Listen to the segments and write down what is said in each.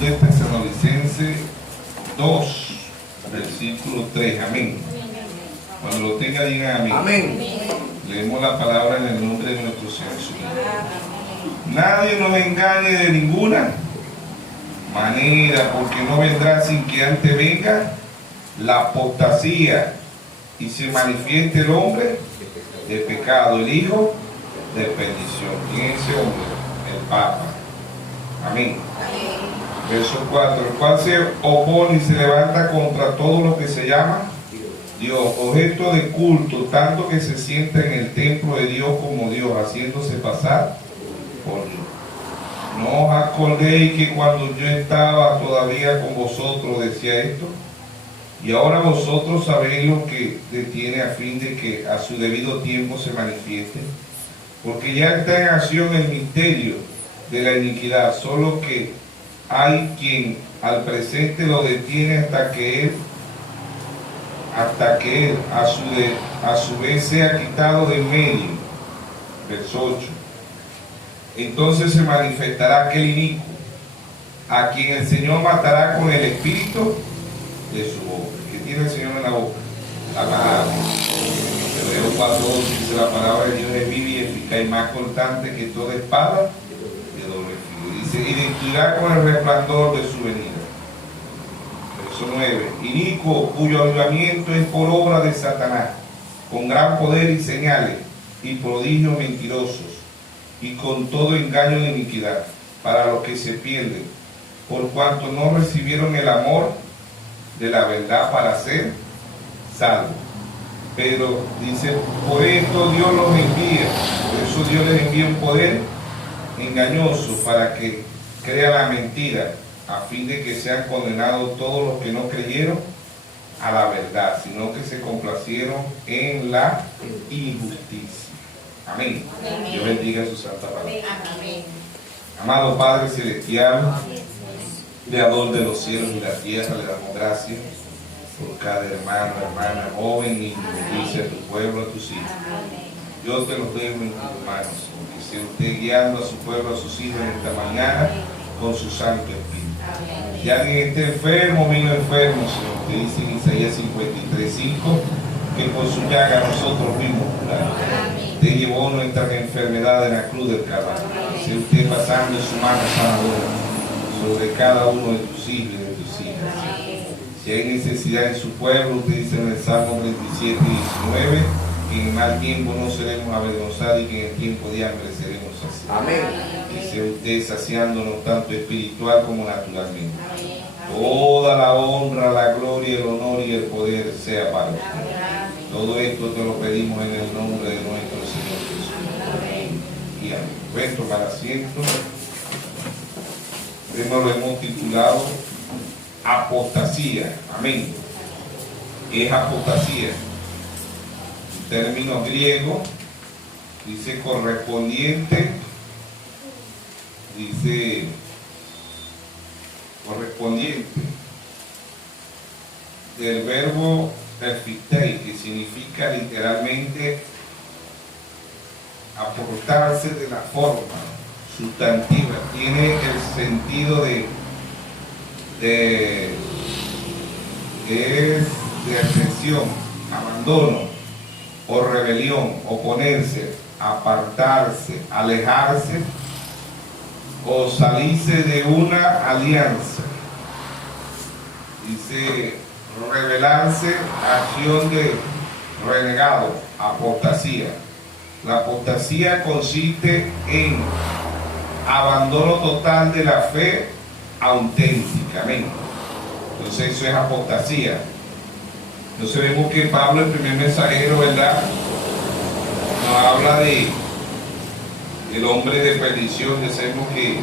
Tesalonicenses 2, versículo 3. Amén. Cuando lo tenga, digan amén. Amén. Leemos la palabra en el nombre de nuestro Señor Jesús. Nadie nos engañe de ninguna manera, porque no vendrá sin que antes venga la apostasía y se manifieste el hombre de pecado, el hijo de perdición. ¿Quién es ese hombre? El Papa. Amén. Verso 4, el cual se opone y se levanta contra todo lo que se llama Dios, objeto de culto, tanto que se sienta en el templo de Dios como Dios, haciéndose pasar por Dios. No os acordéis que cuando yo estaba todavía con vosotros decía esto, y ahora vosotros sabéis lo que detiene a fin de que a su debido tiempo se manifieste, porque ya está en acción el misterio de la iniquidad, solo que hay quien al presente lo detiene hasta que él a su vez sea quitado de en medio. Verso 8. Entonces se manifestará aquel inicuo, a quien el Señor matará con el espíritu de su boca. ¿Qué tiene el Señor en la boca? La palabra. Hebreos 4:8 dice: la palabra de Dios es viva y eficaz y más cortante que toda espada de doble filo. Dice: y destruirá con el resplandor de su venida. Verso 9. Inicuo, cuyo avivamiento es por obra de Satanás, con gran poder y señales y prodigios mentirosos, y con todo engaño de iniquidad, para los que se pierden, por cuanto no recibieron el amor de la verdad para ser salvos. Pero dice, por esto Dios los envía, por eso Dios les envía un poder engañoso para que crea la mentira, a fin de que sean condenados todos los que no creyeron a la verdad, sino que se complacieron en la injusticia. Amén. Amén. Dios bendiga su santa palabra. Amén. Amado Padre Celestial, Creador de los cielos y la tierra, le damos gracias por cada hermano, hermana, joven, y bendice a tu pueblo, a tus hijos. Yo te los dejo en tus manos, que sea usted guiando a su pueblo, a sus hijos en esta mañana con su Santo Espíritu. Si alguien está enfermo, vino enfermo, Señor, te dice en Isaías 53:5, que por su llaga nosotros fuimos curados. Usted llevó nuestras enfermedades en la cruz del Calvario. Sea usted pasando su mano sanadora sobre cada uno de tus hijos y de tus hijas. Si hay necesidad en su pueblo, usted dice en el Salmo 37:19, que en mal tiempo no seremos avergonzados y que en el tiempo de hambre seremos saciados. Amén. Que sea usted saciándonos tanto espiritual como naturalmente. Amén. Toda la honra, la gloria, el honor y el poder sea para usted. Amén. Todo esto te lo pedimos en el nombre de nuestro Señor Jesús. Amén. Y amén. Puesto para asiento. Lo hemos titulado apostasía. Amén. ¿Qué es apostasía? Un término griego, dice correspondiente, del verbo perfitei, que significa literalmente aportarse de la forma sustantiva, tiene el sentido de atención, abandono o rebelión, oponerse, apartarse, alejarse o salirse de una alianza. Dice rebelarse, acción de renegado, apostasía. La apostasía consiste en abandono total de la fe auténtica. Amén. Entonces eso es apostasía. Entonces vemos que Pablo, el primer mensajero, ¿verdad?, nos habla de el hombre de perdición. Sabemos que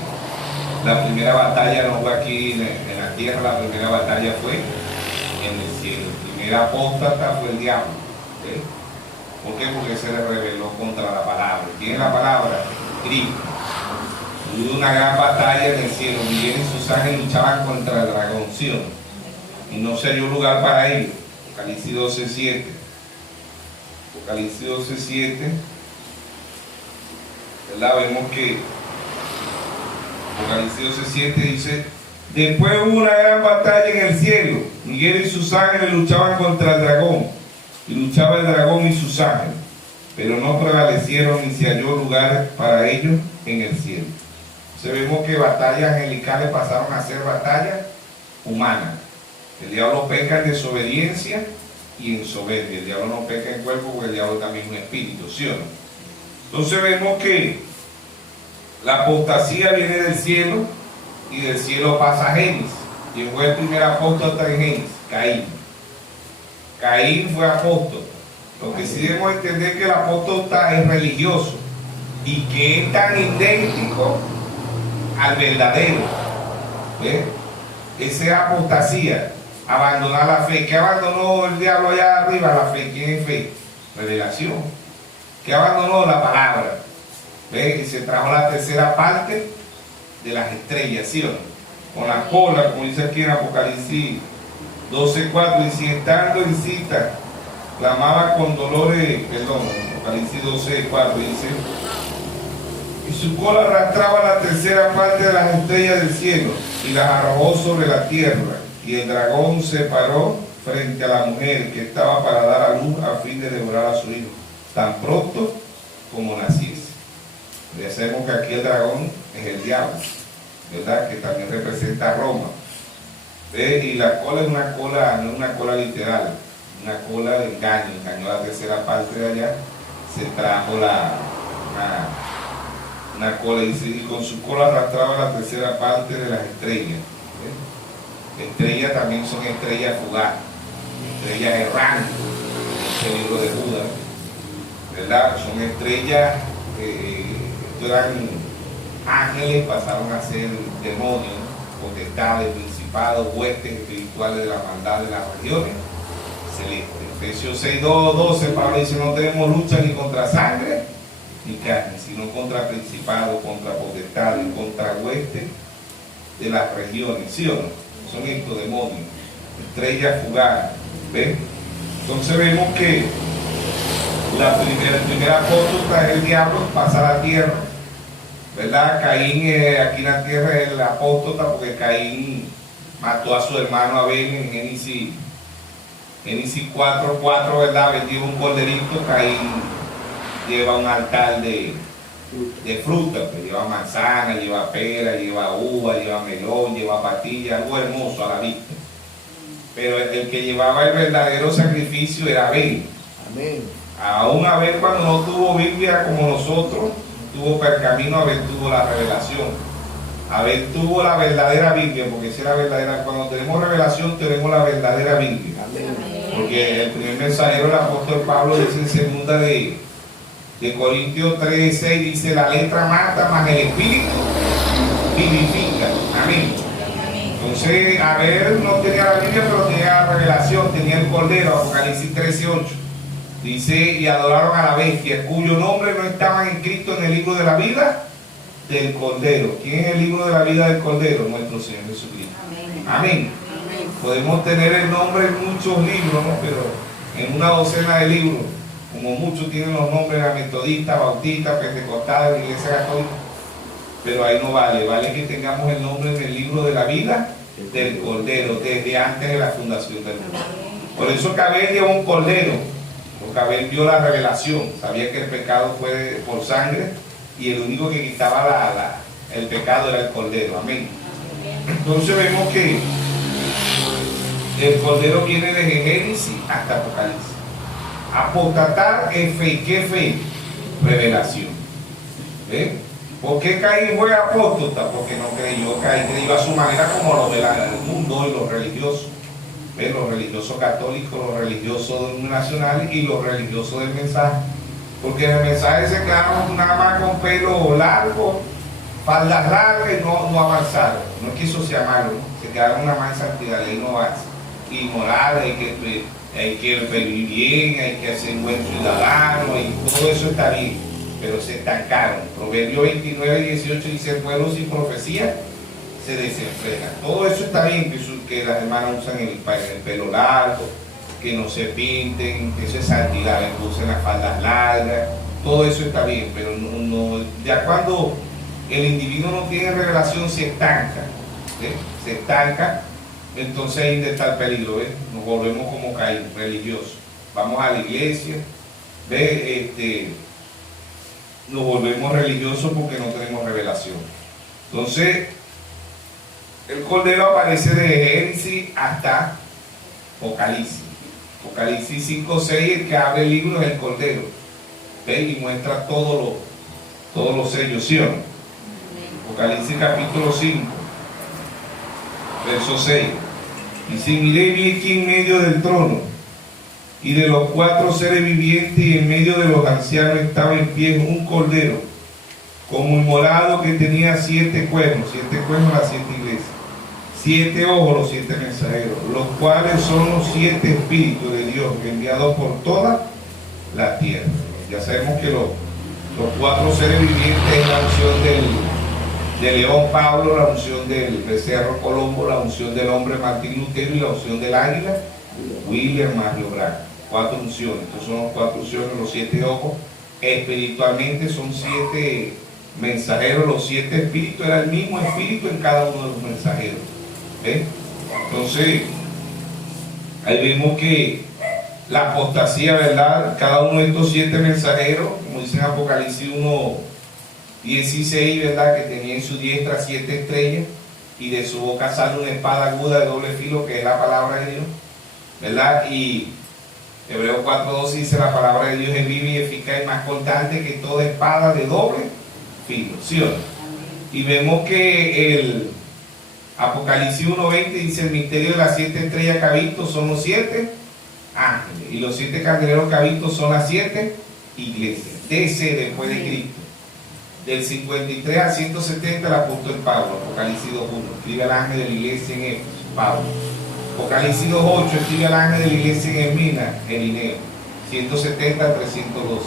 la primera batalla no fue aquí en la tierra, la primera batalla fue en el cielo. El primer apóstata fue el diablo. ¿Sí? ¿Por qué? Porque se le rebeló contra la palabra. ¿Quién es la palabra? Cristo. Hubo una gran batalla en el cielo. Miguel y sus ángeles luchaban contra el dragón, ¿sí o no? Y no se halló lugar para ellos. Apocalipsis 12:7. Apocalipsis 12:7. ¿Verdad? Vemos que Apocalipsis 12:7 dice: Después hubo una gran batalla en el cielo. Miguel y sus ángeles luchaban contra el dragón. Y luchaba el dragón y sus ángeles. Pero no prevalecieron ni se halló lugar para ellos en el cielo. Entonces vemos que batallas angelicales pasaron a ser batallas humanas. El diablo peca en desobediencia y en soberbia. El diablo no peca en cuerpo porque el diablo también es un espíritu, ¿sí o no? Entonces vemos que la apostasía viene del cielo y del cielo pasa a Génesis. ¿Quién fue el primer apóstata en Génesis? Caín. Caín fue apóstata. Lo que sí debemos entender que el apóstata es religioso y que es tan idéntico al verdadero. ¿Ves? Esa es apostasía, abandonar la fe. ¿Qué abandonó el diablo allá arriba? La fe. ¿Quién es fe? Revelación. ¿Qué abandonó? La palabra. ¿Ves? Y se trajo la tercera parte de las estrellas, ¿sí o no? Con la cola, como dice aquí en Apocalipsis 12:4, y si estando en cita, clamaba con dolores, Apocalipsis 12:4, dice, y su cola arrastraba la tercera parte de las estrellas del cielo, y las arrojó sobre la tierra, y el dragón se paró frente a la mujer que estaba para dar a luz a fin de devorar a su hijo, tan pronto como naciese. Ya sabemos que aquí el dragón es el diablo, ¿verdad? Que también representa a Roma. ¿Ves? Y la cola es una cola, no es una cola literal, una cola de engaño. Engañó la tercera parte de allá, se trajo una cola, dice, y con su cola arrastraba la tercera parte de las estrellas. ¿Ves? Estrellas también son estrellas fugaces, estrellas errantes, en el libro de Judas, ¿verdad? Son estrellas eran ángeles, pasaron a ser demonios, potestades, principados, huestes espirituales de la maldad de las regiones celestes. Efesios 6:12, Pablo dice, no tenemos lucha ni contra sangre ni carne, sino contra principados, contra potestades, contra huestes de las regiones, ¿sí o no? Son estos demonios, estrellas fugaces, ¿ven? Entonces vemos que el primer apóstol es el diablo, pasa a la tierra, ¿verdad? Caín aquí en la tierra es el apóstata porque Caín mató a su hermano Abel en Génesis 4:4, ¿verdad? Vendió un corderito. Caín lleva un altar de fruta, pues lleva manzana, lleva pera, lleva uva, lleva melón, lleva patilla, algo hermoso a la vista. Pero el que llevaba el verdadero sacrificio era Abel. Amén. Aún Abel, cuando no tuvo Biblia como nosotros, tuvo pergamino, Abel tuvo la revelación. Abel tuvo la verdadera Biblia, porque esa es la verdadera. Cuando tenemos revelación, tenemos la verdadera Biblia. Amén. Porque el primer mensajero, el apóstol Pablo, dice en segunda de Corintios 3:6, dice, la letra mata, mas el espíritu vivifica. Amén. Entonces, Abel no tenía la Biblia, pero tenía la revelación, tenía el cordero, Apocalipsis 13:8. Dice, y adoraron a la bestia, cuyo nombre no estaban inscritos en el libro de la vida del Cordero. ¿Quién es el libro de la vida del Cordero? Nuestro Señor Jesucristo. Amén. Amén. Amén. Podemos tener el nombre en muchos libros, ¿no? Pero en una docena de libros, como muchos tienen los nombres de metodistas, bautistas, pentecostales, de iglesia católica, pero ahí no vale. Vale que tengamos el nombre en el libro de la vida del Cordero, desde antes de la fundación del mundo. Por eso Abel llevó un cordero. Porque Abel vio la revelación, sabía que el pecado fue por sangre y el único que quitaba el pecado era el cordero. Amén. Entonces vemos que el cordero viene desde Génesis hasta Apocalipsis. Apostatar es fe. ¿Qué fe? Revelación. ¿Ven? ¿Por qué Caín fue apóstata? Porque no creyó. Caín creyó a su manera como los del mundo y los religiosos. ¿Ven? Los religiosos católicos, los religiosos nacionales y los religiosos del mensaje. Porque en el mensaje se quedaron nada más con pelo largo, faldas largas y no avanzaron. No es que eso sea malo, ¿no? Se quedaron nada más en santidad y no avanzan. Y moral, hay que vivir bien, hay que ser buen ciudadano y todo eso está bien, pero se estancaron. Proverbios 29:18 dice, el pueblo sin profecía se desenfrena. Todo eso está bien, que las hermanas usan el pelo largo, que no se pinten, que eso es santidad, que usen las faldas largas, todo eso está bien, pero ya cuando el individuo no tiene revelación se estanca. se estanca, entonces ahí está el peligro, ¿ves? Nos volvemos como Caín, religiosos. Vamos a la iglesia, ¿ves? Nos volvemos religiosos porque no tenemos revelación. Entonces, el Cordero aparece de Génesis hasta Apocalipsis. Apocalipsis 5, 6, el que abre el libro es el Cordero. ¿Ves? Y muestra todos los sellos, ¿sí o no? Apocalipsis capítulo 5, verso 6. Dice: miré y vi aquí en medio del trono y de los 4 seres vivientes, y en medio de los ancianos estaba en pie un cordero, como inmolado, que tenía 7 cuernos las 7 iglesias, 7 ojos los 7 mensajeros, los cuales son los 7 espíritus de Dios enviados por toda la tierra. Ya sabemos que los 4 seres vivientes es la unción del león Pablo, la unción del becerro Colombo, la unción del hombre Martín Lutero y la unción del águila William Mario Branham. 4 unciones. Estos son los 4 unciones, los 7 ojos. Espiritualmente son 7 mensajeros, los 7 espíritus, era el mismo espíritu en cada uno de los mensajeros. ¿Ven? Entonces, ahí vemos que la apostasía, ¿verdad? Cada uno de estos 7 mensajeros, como dice en Apocalipsis 1, 16, ¿verdad? Que tenía en su diestra 7 estrellas, y de su boca sale una espada aguda de doble filo, que es la palabra de Dios, ¿verdad? Y Hebreos 4:12 dice: la palabra de Dios es viva y eficaz y más cortante que toda espada de doble filo, ¿sí o no? Y vemos que el Apocalipsis 1:20 dice: el misterio de las 7 estrellas que ha visto son los 7 ángeles, y los 7 candeleros que ha visto son las 7 iglesias. DC después de Cristo. Del 53 al 170 el apóstol Pablo. Apocalipsis 2:1 escribe al ángel de la iglesia en Éfeso, Pablo. Apocalipsis 2:8 escribe al ángel de la iglesia en Esmirna, Irineo, 170 al 312.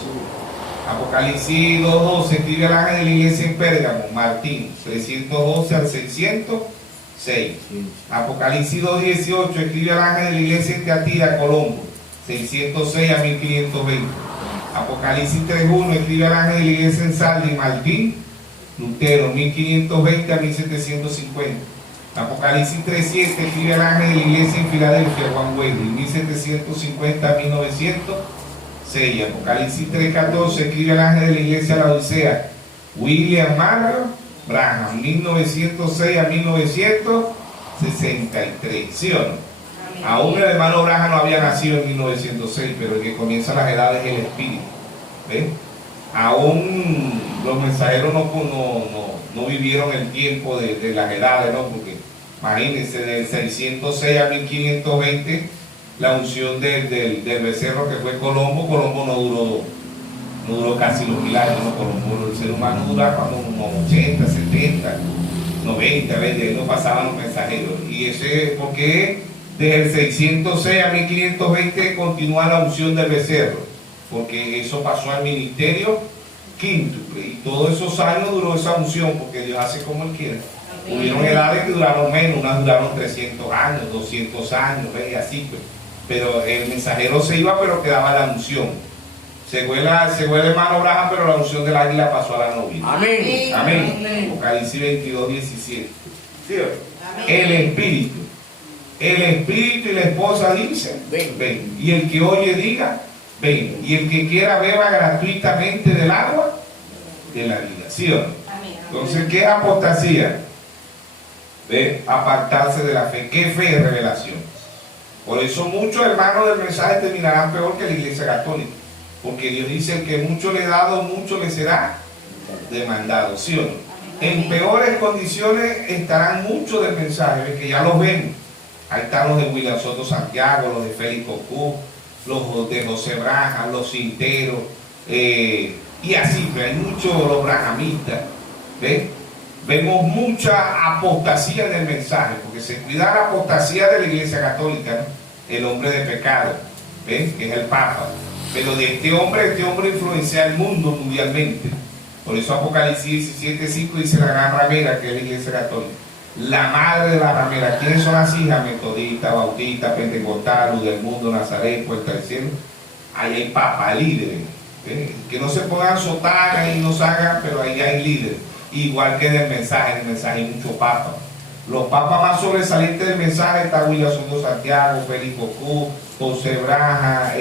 Apocalipsis 2:12 escribe al ángel de la iglesia en Pérgamo, Martín, 312 al 606. Apocalipsis 2:18 escribe al ángel de la iglesia en Teatira, Colombo, 606 a 1520. Apocalipsis 3:1 escribe al ángel de la iglesia en Sardis, Martín Lutero, 1520 a 1750. Apocalipsis 3:7 escribe al ángel de la iglesia en Filadelfia, Juan Wesley, 1750 a 1906. Apocalipsis 3:14 escribe al ángel de la iglesia en la Odisea, William Mario Branham, 1906 a 1963. ¿Sí o no? Aún el hermano Branham no había nacido en 1906, pero el que comienza las edades es el espíritu. ¿Ven? Aún los mensajeros no vivieron el tiempo de las edades, ¿no? Porque imagínense, del 606 a 1520, la unción del becerro que fue Colombo no duró casi los 1000 años, ¿no? Colombo, el ser humano dura unos 80, 70, 90, ¿ves? De ahí no pasaban los mensajeros. Y ese, porque desde el 606 a 1520 continúa la unción del becerro, porque eso pasó al ministerio quíntuple, y todos esos años duró esa unción, porque Dios hace como Él quiere. Hubieron edades que duraron menos, unas duraron 300 años, 200 años, ¿ves? Y así, pues. Pero el mensajero se iba, pero quedaba la unción. Se fue el hermano Branham, pero la unción del águila pasó a la novia. Amén. Amén. Apocalipsis 22:17. ¿Sí? El Espíritu y la esposa dicen: ven, ven. Y el que oye diga: ven. Y el que quiera beba gratuitamente del agua de la vida. ¿Sí o no? Entonces, ¿qué es apostasía? ¿Ven? Apartarse de la fe. ¿Qué fe es revelación? Por eso muchos hermanos del mensaje terminarán peor que la iglesia católica. Porque Dios dice que mucho le he dado, mucho le será demandado. ¿Sí o no? En peores condiciones estarán muchos del mensaje, que ya los vemos. Ahí están los de William Soto Santiago, los de Félix Cocú, los de José Branham, los Cinteros, y así, pero hay muchos, los brahamistas. ¿Ves? Vemos mucha apostasía en el mensaje, porque se cuida la apostasía de la iglesia católica, ¿no? El hombre de pecado, ¿ves? Que es el Papa. Pero de este hombre influencia el mundo mundialmente. Por eso Apocalipsis 17:5 dice: la gran ramera, que es la iglesia católica, la madre de la ramera. ¿Quiénes son las hijas? Metodista, bautista, pentecostal, luz del mundo, Nazaret, puerta del cielo. Ahí hay papas, líderes. Que no se pongan sotanas y no salgan, pero ahí hay líderes. Igual que en el mensaje hay mucho papa. Los papas más sobresalientes del mensaje está William Soto Santiago, Félix Cocú, José Braja,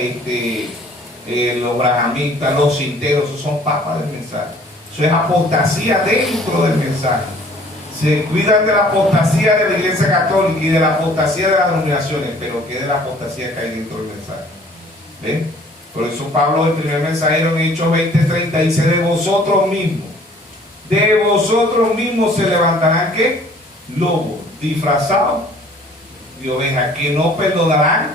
los brahamistas, los cinteros, esos son papas del mensaje. Eso es apostasía dentro del mensaje. Se cuidan de la apostasía de la Iglesia Católica y de la apostasía de las denominaciones, pero ¿qué de la apostasía que hay dentro del mensaje? ¿Ven? Por eso Pablo, el primer mensajero en Hechos 20:30 dice: de vosotros mismos se levantarán ¿qué? Lobos disfrazados de ovejas que no perdonarán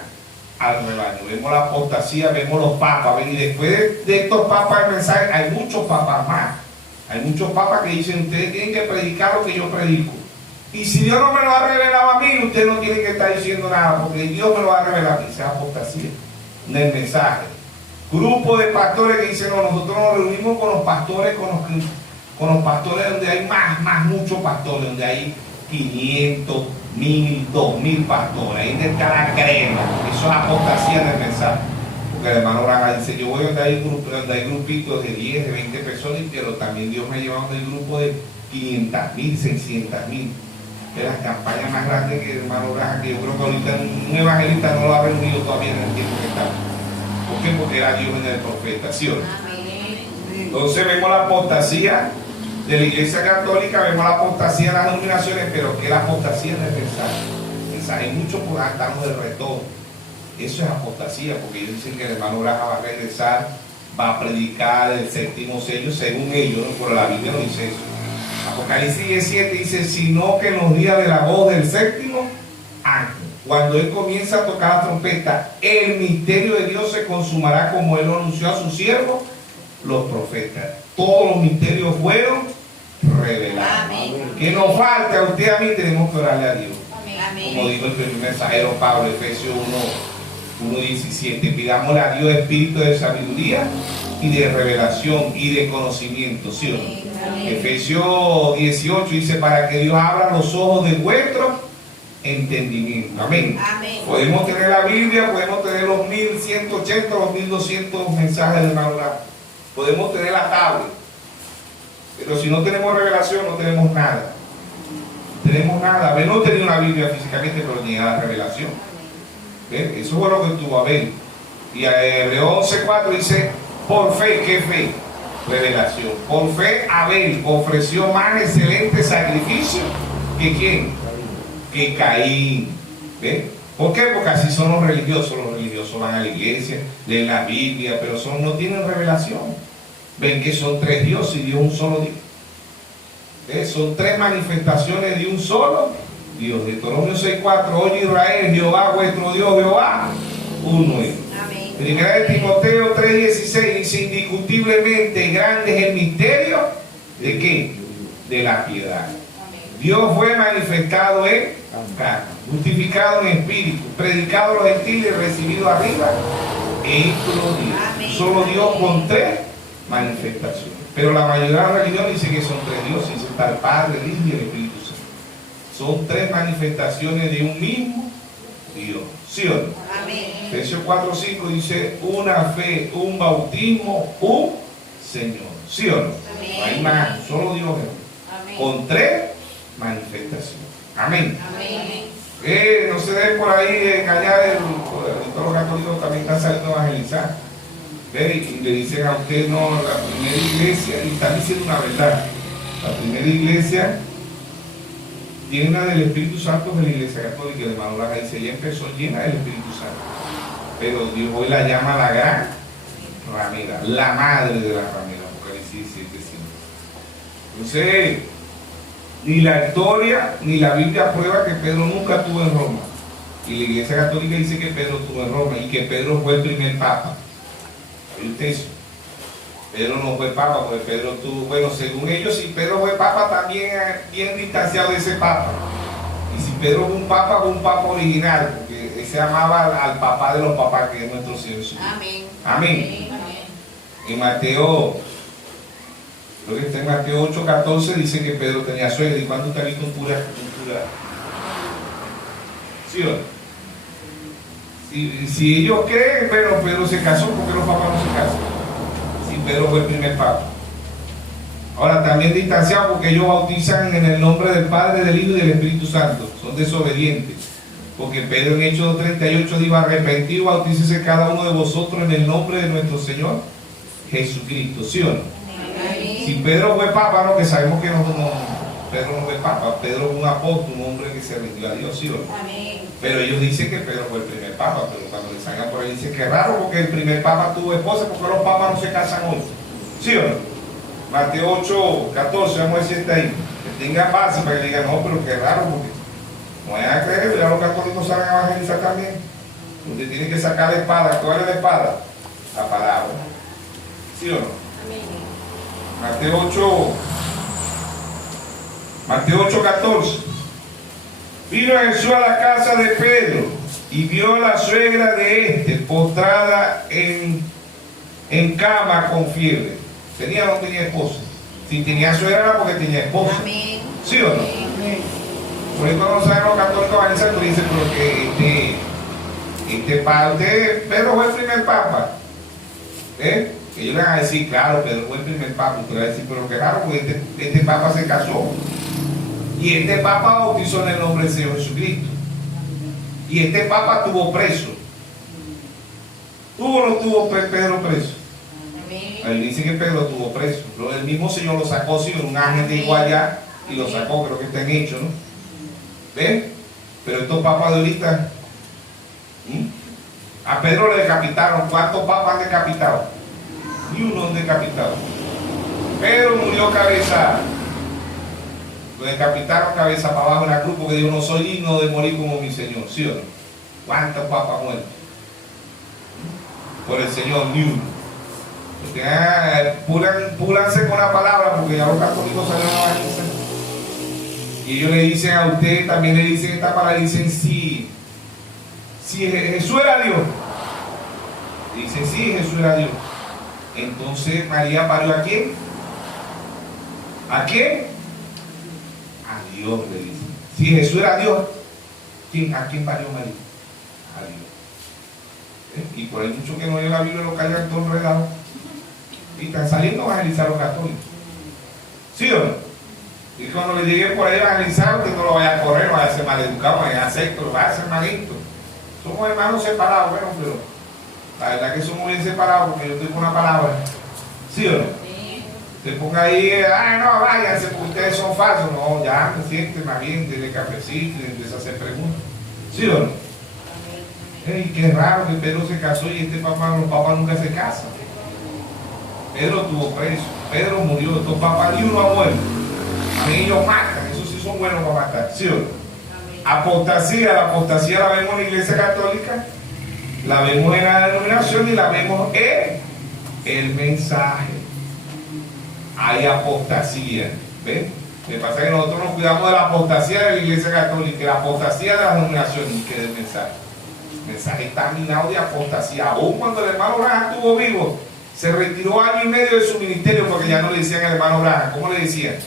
al rebaño. Vemos la apostasía, vemos los papas, ¿ven? Y después de estos papas del mensaje hay muchos papas más. Hay muchos papas que dicen: ustedes tienen que predicar lo que yo predico. Y si Dios no me lo ha revelado a mí, ustedes no tienen que estar diciendo nada, porque Dios me lo va a revelar a mí. Esa es apostasía en el mensaje. Grupo de pastores que dicen: no, nosotros nos reunimos con los pastores, con los pastores donde hay muchos pastores, donde hay 500, 1000, 2000 pastores. Ahí está la crema. Eso es apostasía en el mensaje. Porque el hermano Braga dice: yo voy donde hay grupitos de 10, de 20 personas, pero también Dios me ha llevado del grupo de 500.000, 600.000. De las campañas más grandes que el hermano Braga, que yo creo que ahorita un evangelista no lo ha reunido todavía en el tiempo que está. ¿Por qué? Porque era Dios en el profeta, ¿sí o no? Entonces vemos la apostasía de la Iglesia Católica, vemos la apostasía de las denominaciones, pero ¿qué es la apostasía del mensaje? Hay muchos por estamos de retorno. Eso es apostasía, porque ellos dicen que el hermano Braja va a regresar, va a predicar el séptimo sello, según ellos, ¿no? Pero la Biblia no dice eso. Apocalipsis 17 dice: sino que en los días de la voz del séptimo ángel, cuando él comienza a tocar la trompeta, el misterio de Dios se consumará, como él lo anunció a sus siervos, los profetas. Todos los misterios fueron revelados. Amén. Que nos falta a usted y a mí, tenemos que orarle a Dios. Amén. Como dijo el primer mensajero Pablo, Efesios 1:17, pidámosle a Dios espíritu de sabiduría y de revelación y de conocimiento, ¿sí o no? Efesios 18 dice: para que Dios abra los ojos de vuestro entendimiento. Amén. Amén. Podemos tener la Biblia, podemos tener los 1180, los 1200 mensajes de Manuel, podemos tener la tabla, pero si no tenemos revelación, no tenemos nada. No tenemos nada. Abel no tenía una Biblia físicamente, pero tenía la revelación. ¿Ven? Eso fue lo que tuvo Abel. Y Hebreos 11:4 dice: por fe. ¿Qué fe? Revelación. Por fe Abel ofreció más excelente sacrificio que ¿quién? Que Caín. ¿Ven? ¿Por qué? Porque así son los religiosos. Los religiosos van a la iglesia, leen la Biblia, pero no tienen revelación. Ven que son tres dioses y Dios un solo Dios. ¿Ven? Son tres manifestaciones de un solo Dios. Deuteronomio 6:4: oye Israel, Jehová vuestro Dios, Jehová uno es. Primera de Timoteo 3:16 dice: indiscutiblemente grande es el misterio ¿de qué? De la piedad. Dios fue manifestado en carne, justificado en espíritu, predicado a los gentiles, recibido arriba e hizo los Dios. Solo Dios con tres manifestaciones. Pero la mayoría de las religiones dice que son tres dioses, dice está el Padre, el Hijo y el Espíritu Santo. Son tres manifestaciones de un mismo Dios. ¿Sí o no? Amén. Efesios 4:5 dice: una fe, un bautismo, un Señor. ¿Sí o no? Amén. No hay más, solo Dios es. Con tres manifestaciones. Amén. Amén. No se dé por ahí engañar, todos los católicos también están saliendo a evangelizar. Y le dicen a usted: no, la primera iglesia, y están diciendo una verdad, la primera iglesia llena del Espíritu Santo de la Iglesia Católica. El hermano Braga dice: ella empezó llena del Espíritu Santo, pero Dios hoy la llama la gran ramera, la madre de la ramera. Apocalipsis 17:5. Entonces, ni la historia ni la Biblia prueba que Pedro nunca estuvo en Roma, y la Iglesia Católica dice que Pedro estuvo en Roma y que Pedro fue el primer papa. ¿Sabe usted eso? Pedro no fue papa, porque Pedro tuvo, bueno, según ellos, si Pedro fue papa, también bien distanciado de ese papa. Y si Pedro fue un papa original, porque se llamaba al papá de los papás, que es nuestro Señor Jesús. Amén. Amén. En Mateo, creo que está en Mateo 8:14, dice que Pedro tenía suegra. ¿Y cuándo está visto un cura? ¿Sí o no? Si ellos creen, pero Pedro se casó, ¿por qué los papás no se casan? Pedro fue el primer papa. Ahora también distanciados porque ellos bautizan en el nombre del Padre, del Hijo y del Espíritu Santo. Son desobedientes. Porque Pedro en Hechos 2:38 dijo: arrepentido, bautícese cada uno de vosotros en el nombre de nuestro Señor Jesucristo. ¿Sí o no? Amén. Si Pedro fue papa, no, que sabemos que Pedro no fue papa, Pedro fue un apóstol, un hombre que se rindió a Dios, ¿sí o no? Amén. Pero ellos dicen que Pedro fue el primer papa, pero cuando le salgan por ahí dicen que es raro porque el primer papa tuvo esposa, porque los papas no se casan hoy. ¿Sí o no? Mateo 8:14, vamos a decir, está ahí. Que tenga base para que digan, no, pero qué raro, porque no vayan a creer, ya los católicos saben evangelizar también. Usted tiene que sacar la espada. ¿Cuál es la espada? La palabra. ¿Sí o no? Amén. Mateo 8:14. Vino Jesús a la casa de Pedro y vio a la suegra de este postrada en cama con fiebre. ¿Tenía o no tenía esposa? Si tenía suegra era porque tenía esposa. Amén. ¿Sí o no? Amén. Por eso no saben los católicos evangelizar, pero dicen, pero que Pedro fue el primer papa. Ellos le van a decir, claro, Pedro fue el primer papa. Usted va a decir, pero qué raro, porque este papa se casó. Y este papa bautizó en el nombre del Señor Jesucristo. Y este papa tuvo preso. ¿Tuvo o no tuvo Pedro preso? Ahí dice que Pedro tuvo preso. El mismo Señor lo sacó, sí, un ángel de igual allá, y lo sacó, creo que está en Hechos, ¿no? ¿Ven? Pero estos papas de ahorita, a Pedro le decapitaron. ¿Cuántos papas han decapitado? Ni uno han decapitado. Pedro murió cabeza. Lo decapitaron cabeza para abajo en la cruz porque dijo: no soy digno de morir como mi Señor. ¿Sí o no? ¿Cuántos papas muertos? Por el Señor, ni uno. Púlanse con la palabra, porque ya los católicos salen a evangelizar. Y ellos le dicen a usted, también le dicen esta palabra, dicen si Jesús era Dios. Dicen sí, Jesús era Dios. Entonces María parió ¿a quién? ¿A quién? A Dios, le dicen. Si Jesús era Dios, ¿a quién parió María? A Dios. Y por ahí mucho que no leen la Biblia lo callan todo enredado. Y están saliendo a evangelizar a los católicos. ¿Sí o no? Y cuando le llegue por ahí a evangelizar, usted no lo vaya a correr, no vaya a ser maleducado, no vaya a hacer secto, lo vaya a hacer malito. Somos hermanos separados, bueno, pero la verdad que somos bien separados porque yo estoy con una palabra. ¿Sí o no? Sí. Se ponga ahí, no, váyanse porque ustedes son falsos. No, ya, me siente más bien, desde cafecito y empieza a hacer preguntas. ¿Sí o no? Hey, qué raro que Pedro se casó y los papas nunca se casan. Pedro tuvo preso, Pedro murió, estos papas ni uno ha muerto. A mí ellos matan, esos sí son buenos para matar, ¿sí o no? Apostasía, la apostasía la vemos en la Iglesia Católica, la vemos en la denominación y la vemos en el mensaje. Hay apostasía, ¿ven? Lo que pasa es que nosotros nos cuidamos de la apostasía de la Iglesia Católica, la apostasía de la denominación y que del mensaje. El mensaje está minado de apostasía. Aún cuando el hermano Branham estuvo vivo, se retiró año y medio de su ministerio porque ya no le decían al hermano Branham. ¿Cómo le decían?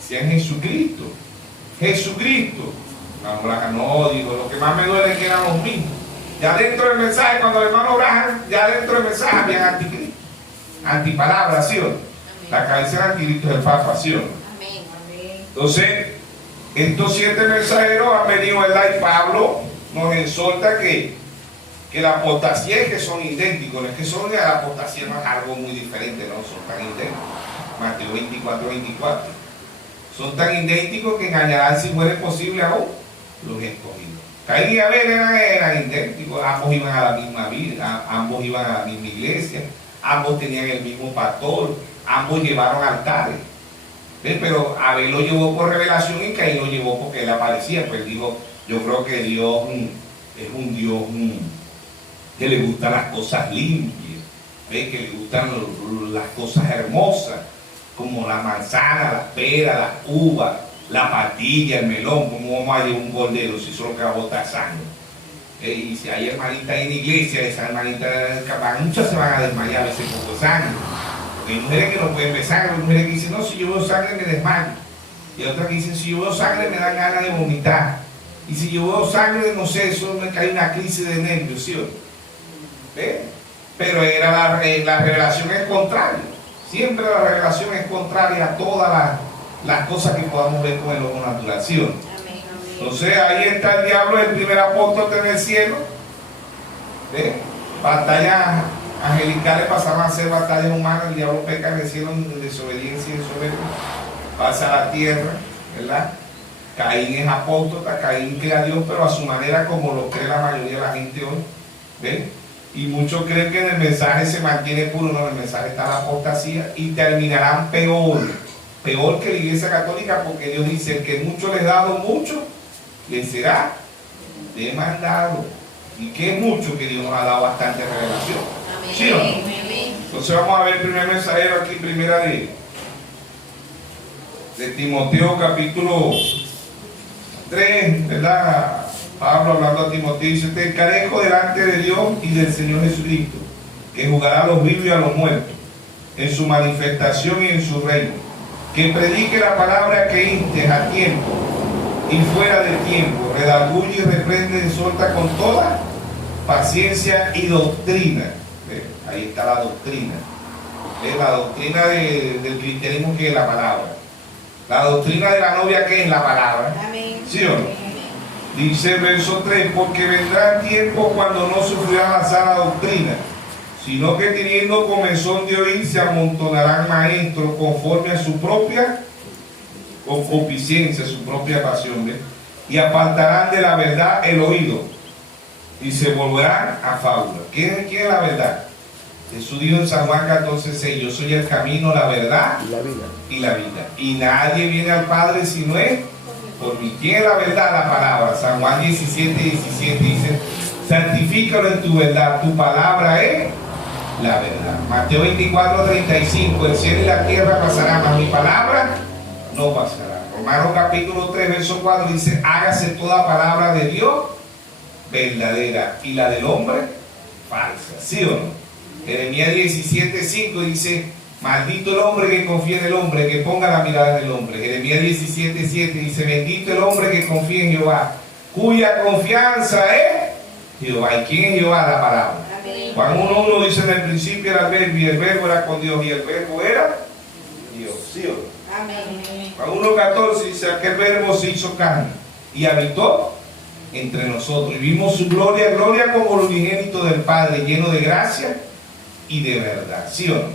Decían Jesucristo. Jesucristo. No, digo, lo que más me duele es que eran los mismos. Ya dentro del mensaje, cuando el hermano Branham, ya dentro del mensaje habían anticristo, antipalabra, ¿sí o no? La cabeza del anticristo es el Papa, ¿sí o no? Entonces, estos 7 mensajeros han venido, ¿verdad? Y Pablo nos exhorta que la apostasía es que son idénticos, no es que son de la apostasía, no es algo muy diferente, no, son tan idénticos. Mateo 24:24. Son tan idénticos que engañarán si fuera posible aún los escogidos. Caín y Abel eran idénticos, ambos iban a la misma vida, ambos iban a la misma iglesia, ambos tenían el mismo pastor, ambos llevaron altares. ¿Ves? Pero Abel lo llevó por revelación y Caín lo llevó porque él aparecía. Pues dijo, yo creo que Dios es un Dios que le gustan las cosas limpias, ¿ves? Que le gustan las cosas hermosas, como la manzana, las peras, las uvas, la patilla, el melón. ¿Cómo vamos a llevar un cordero si solo que va a botar sangre? Y si hay hermanitas en la iglesia, esas hermanitas capaz, muchas se van a desmayar a veces con sangre. Porque hay mujeres que no pueden ver sangre, hay mujeres que dicen, no, si yo veo sangre me desmayo. Y hay otras que dicen, si yo veo sangre me dan ganas de vomitar. Y si yo veo sangre, no sé, eso me cae una crisis de nervios, ¿sí o no? ¿Ves? Pero la revelación es contraria. Siempre la revelación es contraria a todas las cosas que podamos ver con el ojo natural, ¿sí o no? Entonces ahí está el diablo, el primer apóstol en el cielo. ¿Ve? Batallas angelicales pasaban a ser batallas humanas. El diablo peca en el cielo en desobediencia y desobediencia. Pasa a la tierra, ¿verdad? Caín es apóstata, Caín cree a Dios, pero a su manera, como lo cree la mayoría de la gente hoy. ¿Ven? Y muchos creen que en el mensaje se mantiene puro. No, en el mensaje está la apostasía y terminarán peor que la Iglesia Católica, porque Dios dice que mucho les ha dado, mucho les será demandado. Y que es mucho que Dios nos ha dado bastante revelación. ¿Sí o no? Entonces vamos a ver el primer mensajero aquí, primera de Timoteo, capítulo 3, ¿verdad? Pablo hablando a Timoteo dice: te encarezco delante de Dios y del Señor Jesucristo, que juzgará a los vivos y a los muertos en su manifestación y en su reino, que predique la palabra, que instes a tiempo y fuera de tiempo, redarguye y reprende y exhorta con toda paciencia y doctrina. Ahí está la doctrina. La doctrina del cristianismo, que es la palabra. La doctrina de la novia, que es la palabra. ¿Sí o no? Dice el verso 3: porque vendrán tiempos cuando no sufrirán la sana doctrina, sino que teniendo comezón de oír, se amontonarán maestros conforme a su propia concupiscencia, su propia pasión, ¿ves? Y apartarán de la verdad el oído y se volverán a fábula. ¿Quién es la verdad? Jesús dijo en San Juan 14:6: yo soy el camino, la verdad y la vida. Y nadie viene al Padre si no es por mí. ¿Quién es la verdad? La palabra. San Juan 17:17 dice: santifícalo en tu verdad, tu palabra es la verdad. Mateo 24:35: el cielo y la tierra pasarán, mas mi palabra no pasará. Romanos capítulo 3, verso 4 dice: hágase toda palabra de Dios verdadera y la del hombre falsa. ¿Sí o no? Jeremías 17:5 dice: maldito el hombre que confía en el hombre, que ponga la mirada en el hombre. Jeremías 17:7 dice: bendito el hombre que confía en Jehová, cuya confianza es Jehová. ¿Y quién es Jehová? La palabra. Juan 1:1 dice: en el principio era el verbo, y el verbo era con Dios, y el verbo era Dios. ¿Sí o no? Amén. Juan 1:14 dice: aquel verbo se hizo carne y habitó entre nosotros, y vimos su gloria, gloria como el unigénito del Padre, lleno de gracia y de verdad. ¿Sí o no?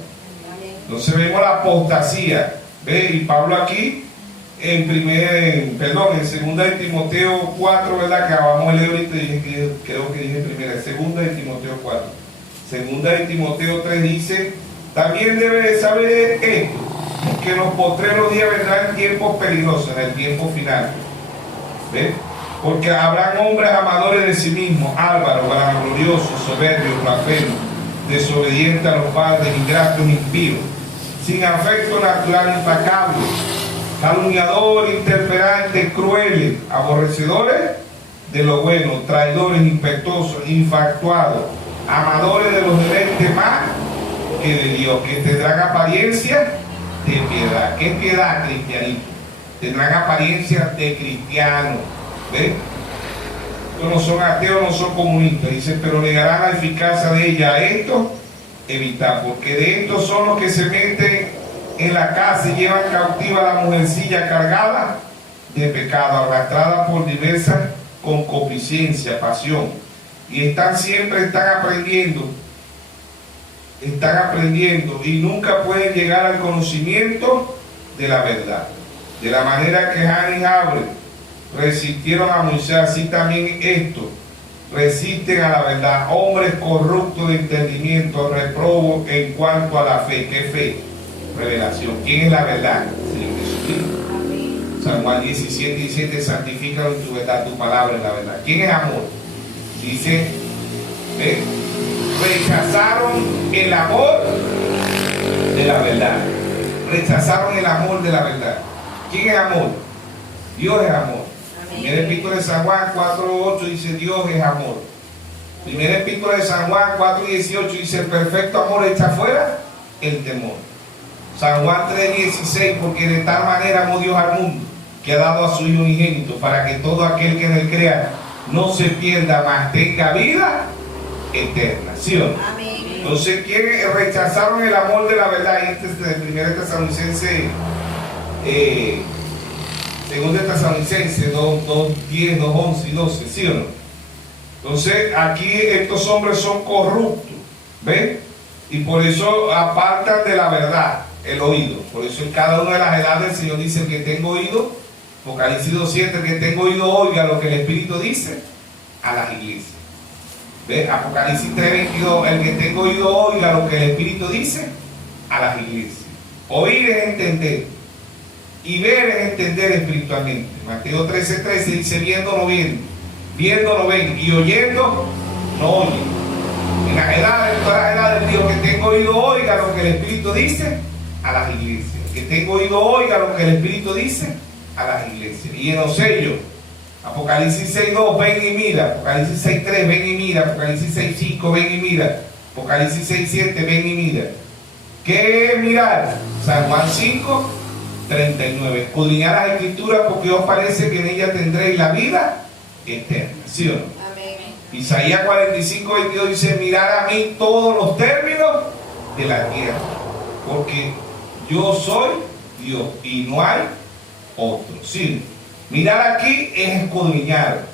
Entonces vemos la apostasía. ¿Ve? Y Pablo aquí en 2 de Timoteo 4, ¿verdad? Que acabamos de leer ahorita, creo que dije primera, 2 de Timoteo 4. 2 de Timoteo 3 dice: también debe de saber esto, que en los postreros días vendrán tiempos peligrosos, en el tiempo final. ¿Ve? Porque habrán hombres amadores de sí mismos, álvaros, vanagloriosos, soberbios, blasfemos, desobedientes a los padres, ingratos, impíos, sin afecto natural, implacables, calumniadores, interperantes, crueles, aborrecedores de lo bueno, traidores, impetuosos, infatuados, amadores de los deleites más que de Dios, que tendrán apariencia de piedad. ¿Qué es piedad? Cristianismo. Tendrán apariencia de cristianos. ¿Ven? No son ateos, no son comunistas. Dice: pero negarán la eficacia de ella. Esto evitar, porque de estos son los que se meten en la casa y llevan cautiva a la mujercilla cargada de pecado, arrastrada por diversas concupiscencias, pasión, y están aprendiendo y nunca pueden llegar al conocimiento de la verdad. De la manera que Jan y Jabes resistieron a Moisés, así también estos resisten a la verdad, hombres corruptos de entendimiento, reprobos en cuanto a la fe. ¿Qué fe? Revelación. ¿Quién es la verdad? Señor Jesucristo. San Juan 17:17: santifícalo en tu verdad, tu palabra es la verdad. ¿Quién es amor? Dice: rechazaron el amor de la verdad. Rechazaron el amor de la verdad. ¿Quién es amor? Dios es amor. Primera epístola de San Juan 4:8 dice: Dios es amor. Primera epístola de San Juan 4:18 dice: el perfecto amor echa fuera el temor. San Juan 3:16: porque de tal manera amó Dios al mundo, que ha dado a su Hijo unigénito, para que todo aquel que en él crea no se pierda, mas tenga vida eterna. ¿Sí o no? Amén. Entonces, quienes rechazaron el amor de la verdad, y este es el 1 Tesalonicenses, 2 Tesalonicenses 2:10, 2:11 y 12, ¿sí o no? Entonces, aquí estos hombres son corruptos, ¿ven? Y por eso apartan de la verdad el oído. Por eso en cada una de las edades el Señor dice: el que tenga oído, Apocalipsis 2:7, el que tenga oído oiga lo que el Espíritu dice a las iglesias. ¿Ve? Apocalipsis 3:22, el que tenga oído oiga lo que el Espíritu dice a las iglesias. Oír es entender, y ver es entender espiritualmente. Mateo 13:13 dice: viendo no ven, viendo no ven, y oyendo no oyen. En las edades, en todas las edades, digo: que tenga oído oiga lo que el Espíritu dice a las iglesias. Que tenga oído oiga lo que el Espíritu dice a las iglesias. Y en los sellos, Apocalipsis 6:2, ven y mira. Apocalipsis 6:3, ven y mira. Apocalipsis 6:5, ven y mira. Apocalipsis 6:7, ven y mira. ¿Qué es mirar? San Juan 5:39. Escudriñad las Escrituras, porque os parece que en ellas tendréis la vida eterna. ¿Sí o no? Isaías 45:22 dice: mirad a mí todos los términos de la tierra, porque yo soy Dios y no hay otro. Sí, mirar aquí es escudriñar.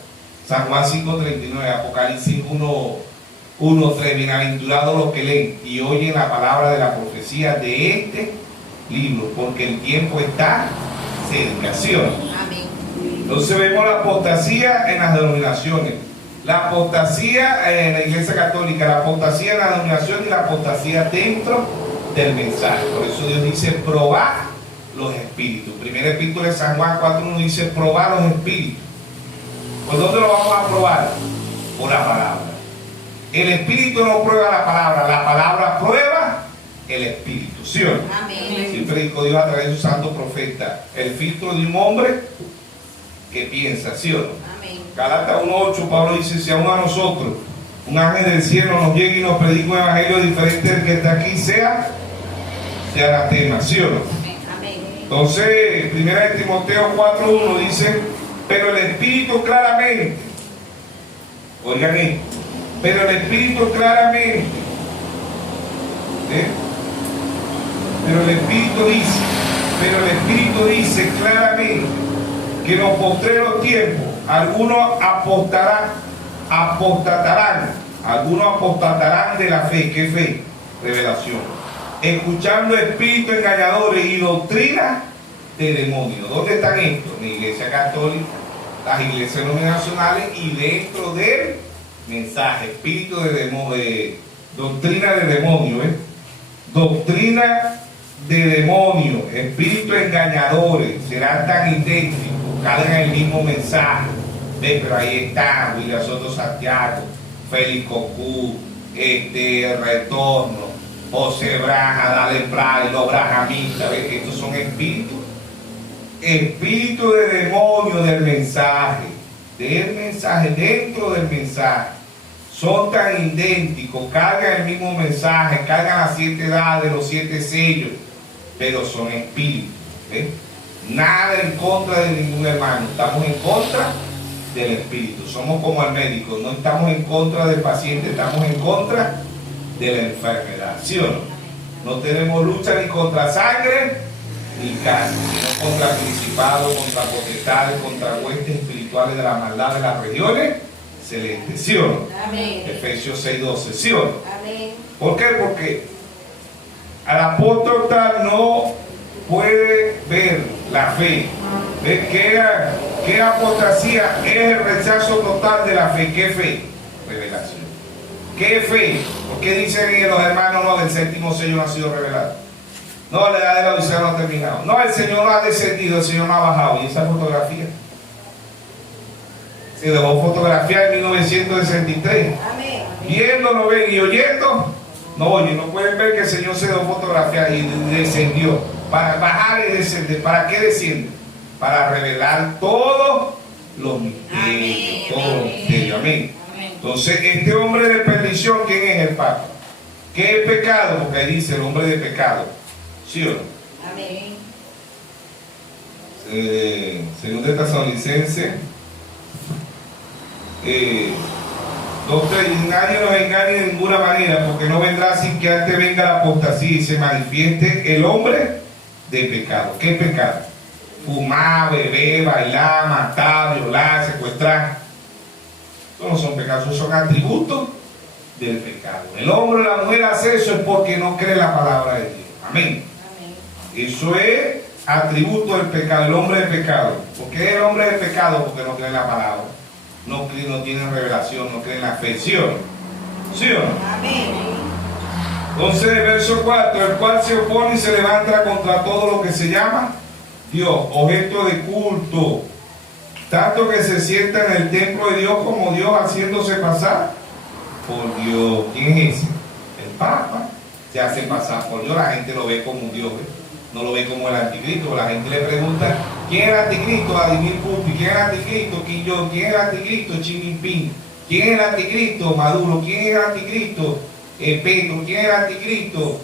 San Juan 5:39, Apocalipsis 1:3, bienaventurados los que leen y oyen la palabra de la profecía de este libro, porque el tiempo está cerca. ¿Sí o no? Entonces vemos la apostasía en las denominaciones. La apostasía en la Iglesia Católica, la apostasía en la denominación y la apostasía dentro del mensaje. Por eso Dios dice: probad los espíritus. Primera epístola de San Juan 4:1 dice: probad los espíritus. ¿Por dónde lo vamos a probar? Por la palabra. El espíritu no prueba la palabra prueba el espíritu. ¿Sí o no? Amén. Siempre dijo Dios a través de su santo profeta: el filtro de un hombre que piensa. ¿Sí o no? Gálatas 1:8, Pablo dice: si aún a nosotros un ángel del cielo nos llega y nos predica un evangelio diferente del que está aquí, sea anatema. ¿Sí o no? Entonces, 1 Timoteo 4:1 dice: pero el Espíritu claramente, oigan esto, pero el Espíritu claramente, pero el Espíritu dice claramente que en los postreros tiempos algunos apostatarán de la fe. ¿Qué fe? Revelación. Escuchando espíritus engañadores y doctrinas de demonios. ¿Dónde están estos? En la Iglesia Católica, las iglesias denominacionales y dentro del mensaje. Espíritu de doctrina de demonio. Doctrina de demonios, espíritus engañadores, serán tan idénticos, cargan el mismo mensaje. Pero ahí está William Soto Santiago, Félix Cocú, Retorno, José Braja, Dale Prade, los brajamistas. Estos son espíritus de demonio del mensaje, dentro del mensaje. Son tan idénticos, cargan el mismo mensaje, cargan las 7 edades, los 7 sellos, pero son espíritus. Nada en contra de ningún hermano, estamos en contra del espíritu. Somos como el médico, no estamos en contra del paciente, estamos en contra de la enfermedad. ¿Sí o no? No tenemos lucha ni contra sangre ni carne, sino contra principados, contra potestades, contra huestes espirituales de la maldad de las regiones celestes. ¿Sí o no? Amén. Efesios 6:12. ¿Sí o no? Amén. ¿Por qué? Porque al apóstol tal no puede ver la fe. ¿Ves qué apostasía? Es el rechazo total de la fe. ¿Qué fe? Revelación. ¿Qué fe? ¿Por qué dicen los hermanos: no, del 7º sello no ha sido revelado? No, la edad de la Odisea no ha terminado. No, el Señor no ha descendido, el Señor no ha bajado. ¿Y esa fotografía? Se dejó fotografiar en 1963. Amén. Viendo no ven y oyendo no oyen. No pueden ver que el Señor se dejó fotografiar y descendió. Para bajar y descender. ¿Para qué desciende? Para revelar todos los misterios. Todos los misterios. Amén. Entonces, este hombre de perdición, ¿quién es el Papa? ¿Qué es pecado? Porque ahí dice el hombre de pecado. ¿Sí o no? Amén. Según de Tesalonicenses Y nadie nos engañe de ninguna manera, porque no vendrá sin que antes venga la apostasía y se manifieste el hombre de pecado. ¿Qué pecado? Fumar, beber, bailar, matar, violar, secuestrar. Estos no son pecados, son atributos del pecado. El hombre o la mujer hace eso es porque no cree la palabra de Dios. Amén. Eso es atributo del pecado, el hombre de pecado. ¿Por qué el hombre de pecado? Porque no cree en la palabra. No tiene revelación, no cree en la fe. ¿Sí o no? ¿Sí o no? Amén. Entonces, el verso 4, el cual se opone y se levanta contra todo lo que se llama Dios, objeto de culto, tanto que se sienta en el templo de Dios como Dios, haciéndose pasar por Dios. ¿Quién es ese? El Papa. Se hace pasar por Dios, la gente lo ve como Dios, ¿eh? No lo ve como el anticristo. La gente le pregunta: ¿quién es el anticristo? Vladimir Putin. ¿Quién es el anticristo? Kim Jong. ¿Quién es el anticristo? Xi Jinping. ¿Quién es el anticristo? Maduro. ¿Quién es el anticristo? Petro. ¿Quién es el anticristo?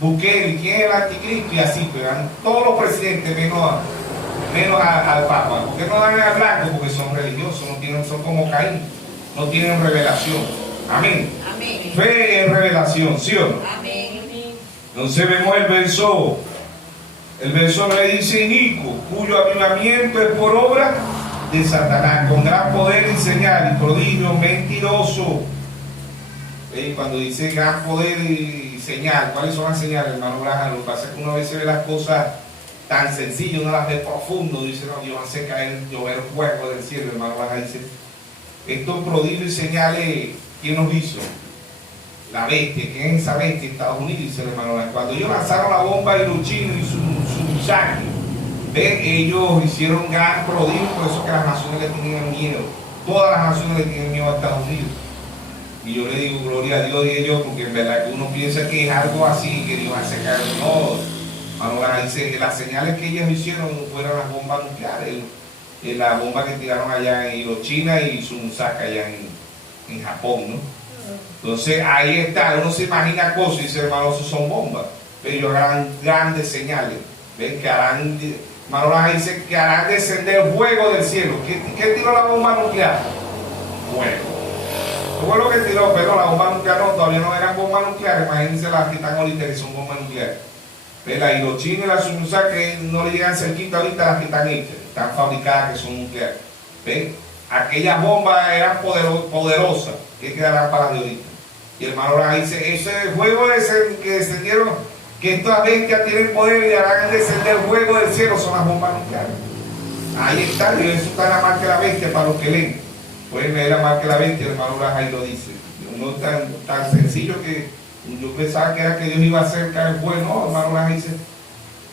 Bukele. ¿Quién es el anticristo? Y así, pero todos los presidentes menos al Papa. ¿Por qué no dan al blanco? Porque son religiosos, son como Caín, no tienen revelación. Amén. Amén. Fe es revelación, ¿sí o no? Amén. Entonces vemos el verso 9 dice: inicuo, cuyo avivamiento es por obra de Satanás, con gran poder y señal y prodigio, mentiroso. Cuando dice gran poder y señal, ¿cuáles son las señales, hermano Braham? Lo que pasa es que uno a veces ve las cosas tan sencillas, uno las ve profundo, dice: no, Dios hace caer, llover fuego del cielo. Hermano Braham dice: estos prodigios y señales, ¿quién nos hizo? La bestia. ¿Quién es esa bestia? Estados Unidos, dice el hermano. Cuando ellos lanzaron la bomba a Hiroshima y su sangre, ellos hicieron gran prodigio, por eso que las naciones le tenían miedo. Todas las naciones le tienen miedo a Estados Unidos. Y yo le digo gloria a Dios y ellos, porque en verdad que uno piensa que es algo así, que Dios hace caer. No, hermano, dice que las señales que ellos hicieron fueron las bombas nucleares, la bomba que tiraron allá en Hiroshima y Nagasaki allá en Japón, ¿no? Entonces ahí está, uno se imagina cosas y dice: hermano, eso son bombas, pero ellos harán grandes señales. Ven que harán, hermano, dice que harán descender fuego del cielo. ¿Qué tiró la bomba nuclear? Fuego. Fue lo que tiró, pero la bomba nuclear no, todavía no eran bombas nucleares. Imagínense las que están ahorita, que son bombas nucleares. La Hiroshima y la Nagasaki no le llegan cerquita ahorita las que están hechas, están fabricadas, que son nucleares. ¿Ven? Aquellas bombas eran poderosas, que quedarán para las de ahorita. Y el hermano Braham dice: ese fuego que descendieron, que estas bestias tienen poder y harán descender fuego del cielo, son las bombas nucleares. Ahí está, y eso está en la marca de la bestia para los que leen. Pueden leer la marca de la bestia, el hermano Braham ahí lo dice. No es tan sencillo que yo pensaba que era que Dios iba a hacer caer fuego. No, el hermano Braham dice: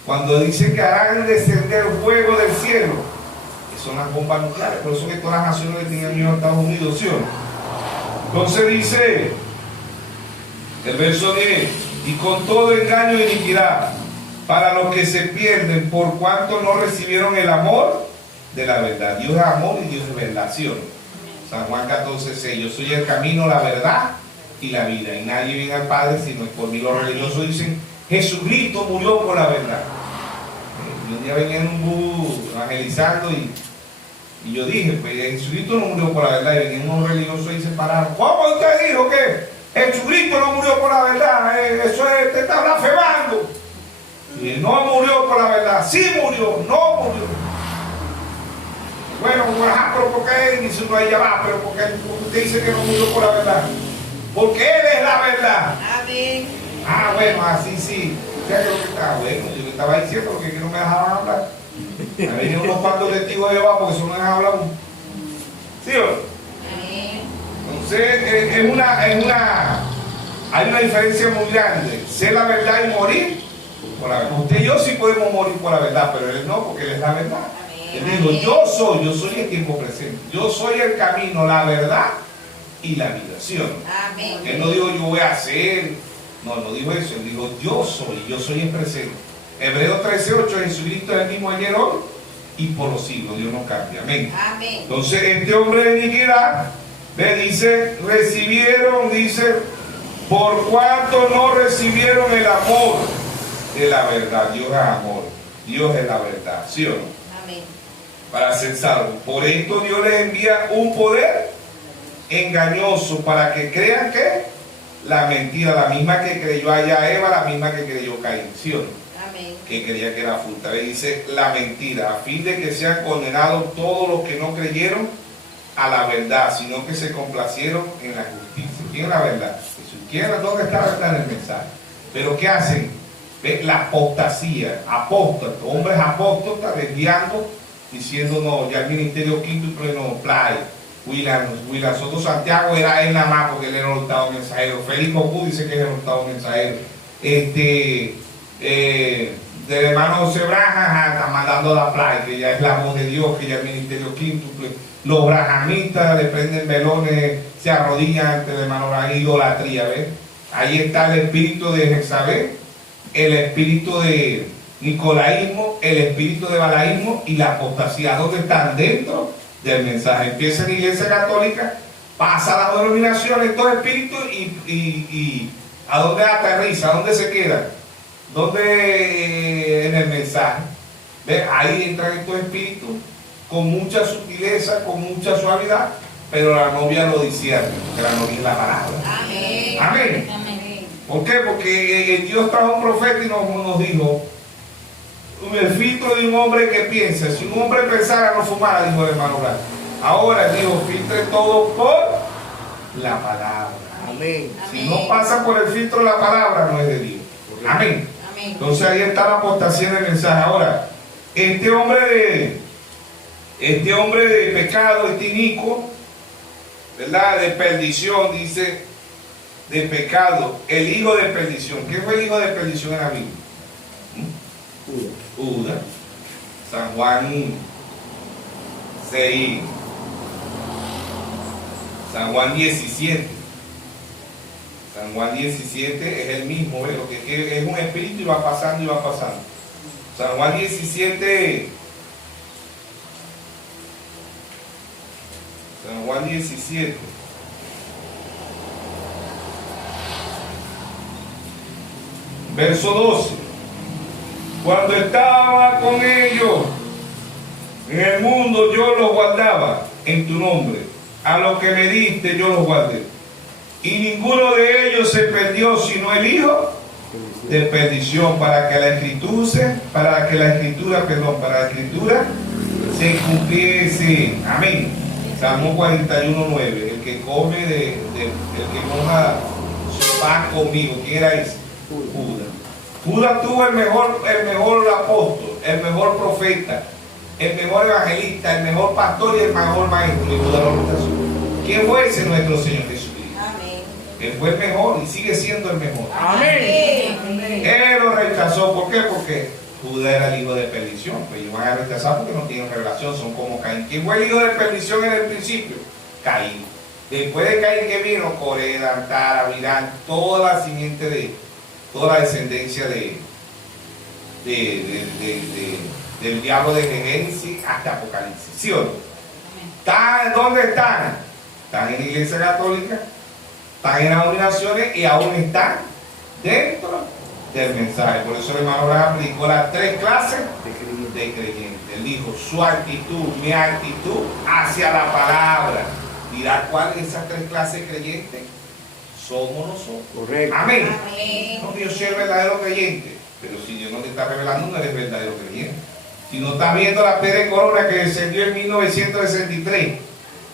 cuando dice que harán descender fuego del cielo, son las bombas nucleares. Por eso que todas las naciones le tenían miedo a Estados Unidos, ¿sí o no? Entonces dice el verso 10: y con todo engaño e iniquidad para los que se pierden, por cuanto no recibieron el amor de la verdad. Dios es amor y Dios es verdad, ¿sí o no? San Juan 14:6: yo soy el camino, la verdad y la vida, y nadie viene al Padre sino es por mí. Los religiosos dicen: Jesucristo murió por la verdad. Y un día venía en un bus evangelizando y yo dije: pues Jesucristo no murió por la verdad. Y venían unos religiosos y se pararon: ¿cómo usted dijo que Jesucristo no murió por la verdad? Eso es, te está blasfemando. Y no murió por la verdad. Sí murió, no murió. Bueno, pero ¿por qué? Dice uno: ahí ya va, pero ¿por qué usted dice que no murió por la verdad? Porque Él es la verdad. Amén. Ah, bueno, así sí. O sea, que lo que está bueno, yo le estaba diciendo porque que no me dejaban hablar. Me venían unos cuantos testigos de Jehová porque eso no deja hablar uno. ¿Sí o no? Entonces, hay una diferencia muy grande. Ser la verdad y morir por la verdad. Usted y yo sí podemos morir por la verdad, pero Él no, porque Él es la verdad. Él dijo: yo soy el tiempo presente. Yo soy el camino, la verdad y la vida. ¿Sí o no? Amén. Él no dijo: yo voy a hacer. No dijo eso. Él dijo: yo soy el presente. Hebreos 13:8: Jesucristo es el mismo ayer, hoy y por los siglos. Dios no cambia. Amén. Amén. Entonces, este hombre de iniquidad le dice: recibieron, dice, por cuanto no recibieron el amor de la verdad. Dios es amor, Dios es la verdad. ¿Sí o no? Amén. Para ser salvos. Por esto Dios les envía un poder engañoso, para que crean que la mentira, la misma que creyó allá Eva, la misma que creyó Caín, ¿sí o no? Amén. Que creía que era fruta. Le dice la mentira, a fin de que sean condenados todos los que no creyeron a la verdad, sino que se complacieron en la justicia. ¿Quién es la verdad? Jesús. ¿Dónde está la verdad en el mensaje? Pero ¿qué hacen? La apostasía, apóstatas, hombres apóstatas desviando, diciendo no, ya el ministerio quíntuple no play. William Soto Santiago era él nada más porque él era el octavo mensajero. Félix Copú dice que es el octavo mensajero. Del hermano José Braja está mandando la playa, que ya es la voz de Dios, que ya el ministerio quíntuple. Los brahamitas le prenden velones, se arrodillan ante el hermano Braja, idolatría, ¿ves? Ahí está el espíritu de Jezabel, el espíritu de nicolaísmo, el espíritu de balaísmo y la apostasía. ¿Dónde están? Dentro del mensaje. Empieza en la Iglesia Católica, pasa a las denominaciones, estos espíritus y ¿a dónde aterriza? ¿A dónde se queda? ¿Dónde? En el mensaje. ¿Ves? Ahí entran estos espíritus con mucha sutileza, con mucha suavidad, pero la novia lo discierne, que la novia es la palabra. Amén. Amén. Amén. ¿Por qué? Porque Dios trajo un profeta y nos dijo el filtro de un hombre que piensa. Si un hombre pensara no fumara, dijo el hermano Blanco. Ahora dijo, filtre todo por la palabra. Amén. Si no pasa por el filtro de la palabra, no es de Dios. Amén. Amén. Entonces ahí está la apostasía del mensaje. Ahora, este hombre de pecado, este inicuo, ¿verdad? De perdición, dice, de pecado, el hijo de perdición. ¿Qué fue el hijo de perdición en la Biblia? Judas. San Juan 6, San Juan 17. San Juan 17 es el mismo, ¿ves? Lo que es un espíritu y va pasando y va pasando. San Juan 17, San Juan 17. Verso 12. Cuando estaba con ellos en el mundo, yo los guardaba en tu nombre. A lo que me diste, yo los guardé. Y ninguno de ellos se perdió, sino el hijo de perdición, para que la escritura se cumpliese. Amén. Salmo 41:9. El que come el que moja su pan conmigo. ¿Quién era ese? Judas. Judas tuvo el mejor apóstol, el mejor profeta, el mejor evangelista, el mejor pastor y el mejor maestro. Y Judas lo rechazó. ¿Quién fue ese? Nuestro Señor Jesucristo. Amén. Él fue el mejor y sigue siendo el mejor. Amén. Amén. Él lo rechazó. ¿Por qué? Porque Judas era el hijo de perdición. Pues ellos van a rechazar porque no tienen revelación, son como Caín. ¿Quién fue el hijo de perdición en el principio? Caín. Después de Caín, que vino Coré, Dantara, Virán, toda la simiente toda la descendencia del diablo de Génesis hasta Apocalipsis. ¿Sí o no? ¿Dónde están? Están en la Iglesia Católica, están en las denominaciones y aún están dentro del mensaje. Por eso el hermano Abraham predicó las 3 clases de creyentes. Él dijo, su actitud, mi actitud hacia la palabra. Dirá cuáles de esas 3 clases de creyentes somos nosotros. Correcto. Amén. Amén. No, Dios es el verdadero creyente. Pero si Dios no te está revelando, no eres verdadero creyente. Si no estás viendo la piedra de corona que descendió en 1963,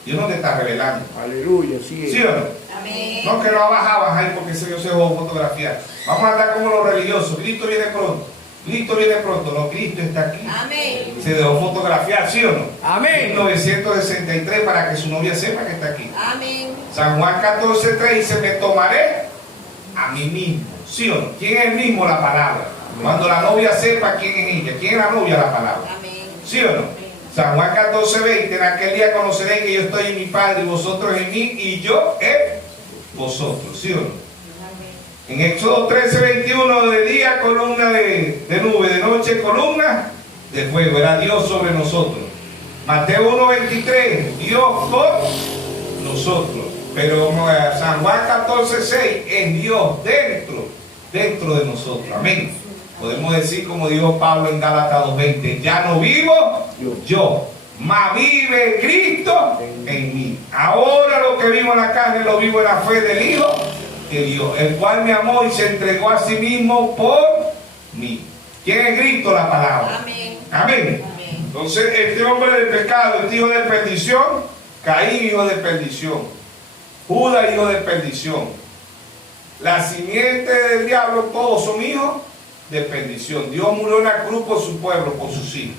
Dios no te está revelando. Aleluya, sí. ¿Sí o no? Amén. No que lo bajabas ahí porque ese Dios se dejó fotografiar. Vamos a andar como los religiosos. Cristo viene pronto. Cristo viene pronto. No, Cristo está aquí. Amén. Se dejó fotografiar, ¿sí o no? Amén. 1963 para que su novia sepa que está aquí. Amén. San Juan 14:3 dice, me tomaré a mí mismo. ¿Sí o no? ¿Quién es el mismo? La palabra. Cuando la novia sepa quién es ella. ¿Quién es la novia? La palabra. Amén. ¿Sí o no? San Juan 14:20, en aquel día conoceréis que yo estoy en mi Padre y vosotros en mí y yo en vosotros. ¿Sí o no? En Éxodo 13:21, de día columna de nube, de noche columna de fuego. Era Dios sobre nosotros. Mateo 1:23, Dios por nosotros. Pero San Juan 14:6 es Dios dentro de nosotros. Amén. Podemos decir como dijo Pablo en Gálatas 2:20, ya no vivo yo, mas vive Cristo en mí. Ahora lo que vivo en la carne lo vivo en la fe del Hijo de Dios, el cual me amó y se entregó a sí mismo por mí. ¿Quién es Cristo? La palabra. Amén. Amén. Amén. Entonces, este hombre del pecado, este hijo de perdición, Caín, hijo de perdición, Judas, hijo de perdición, la simiente del diablo, todos son hijos de perdición. Dios murió en la cruz por su pueblo, por sus hijos.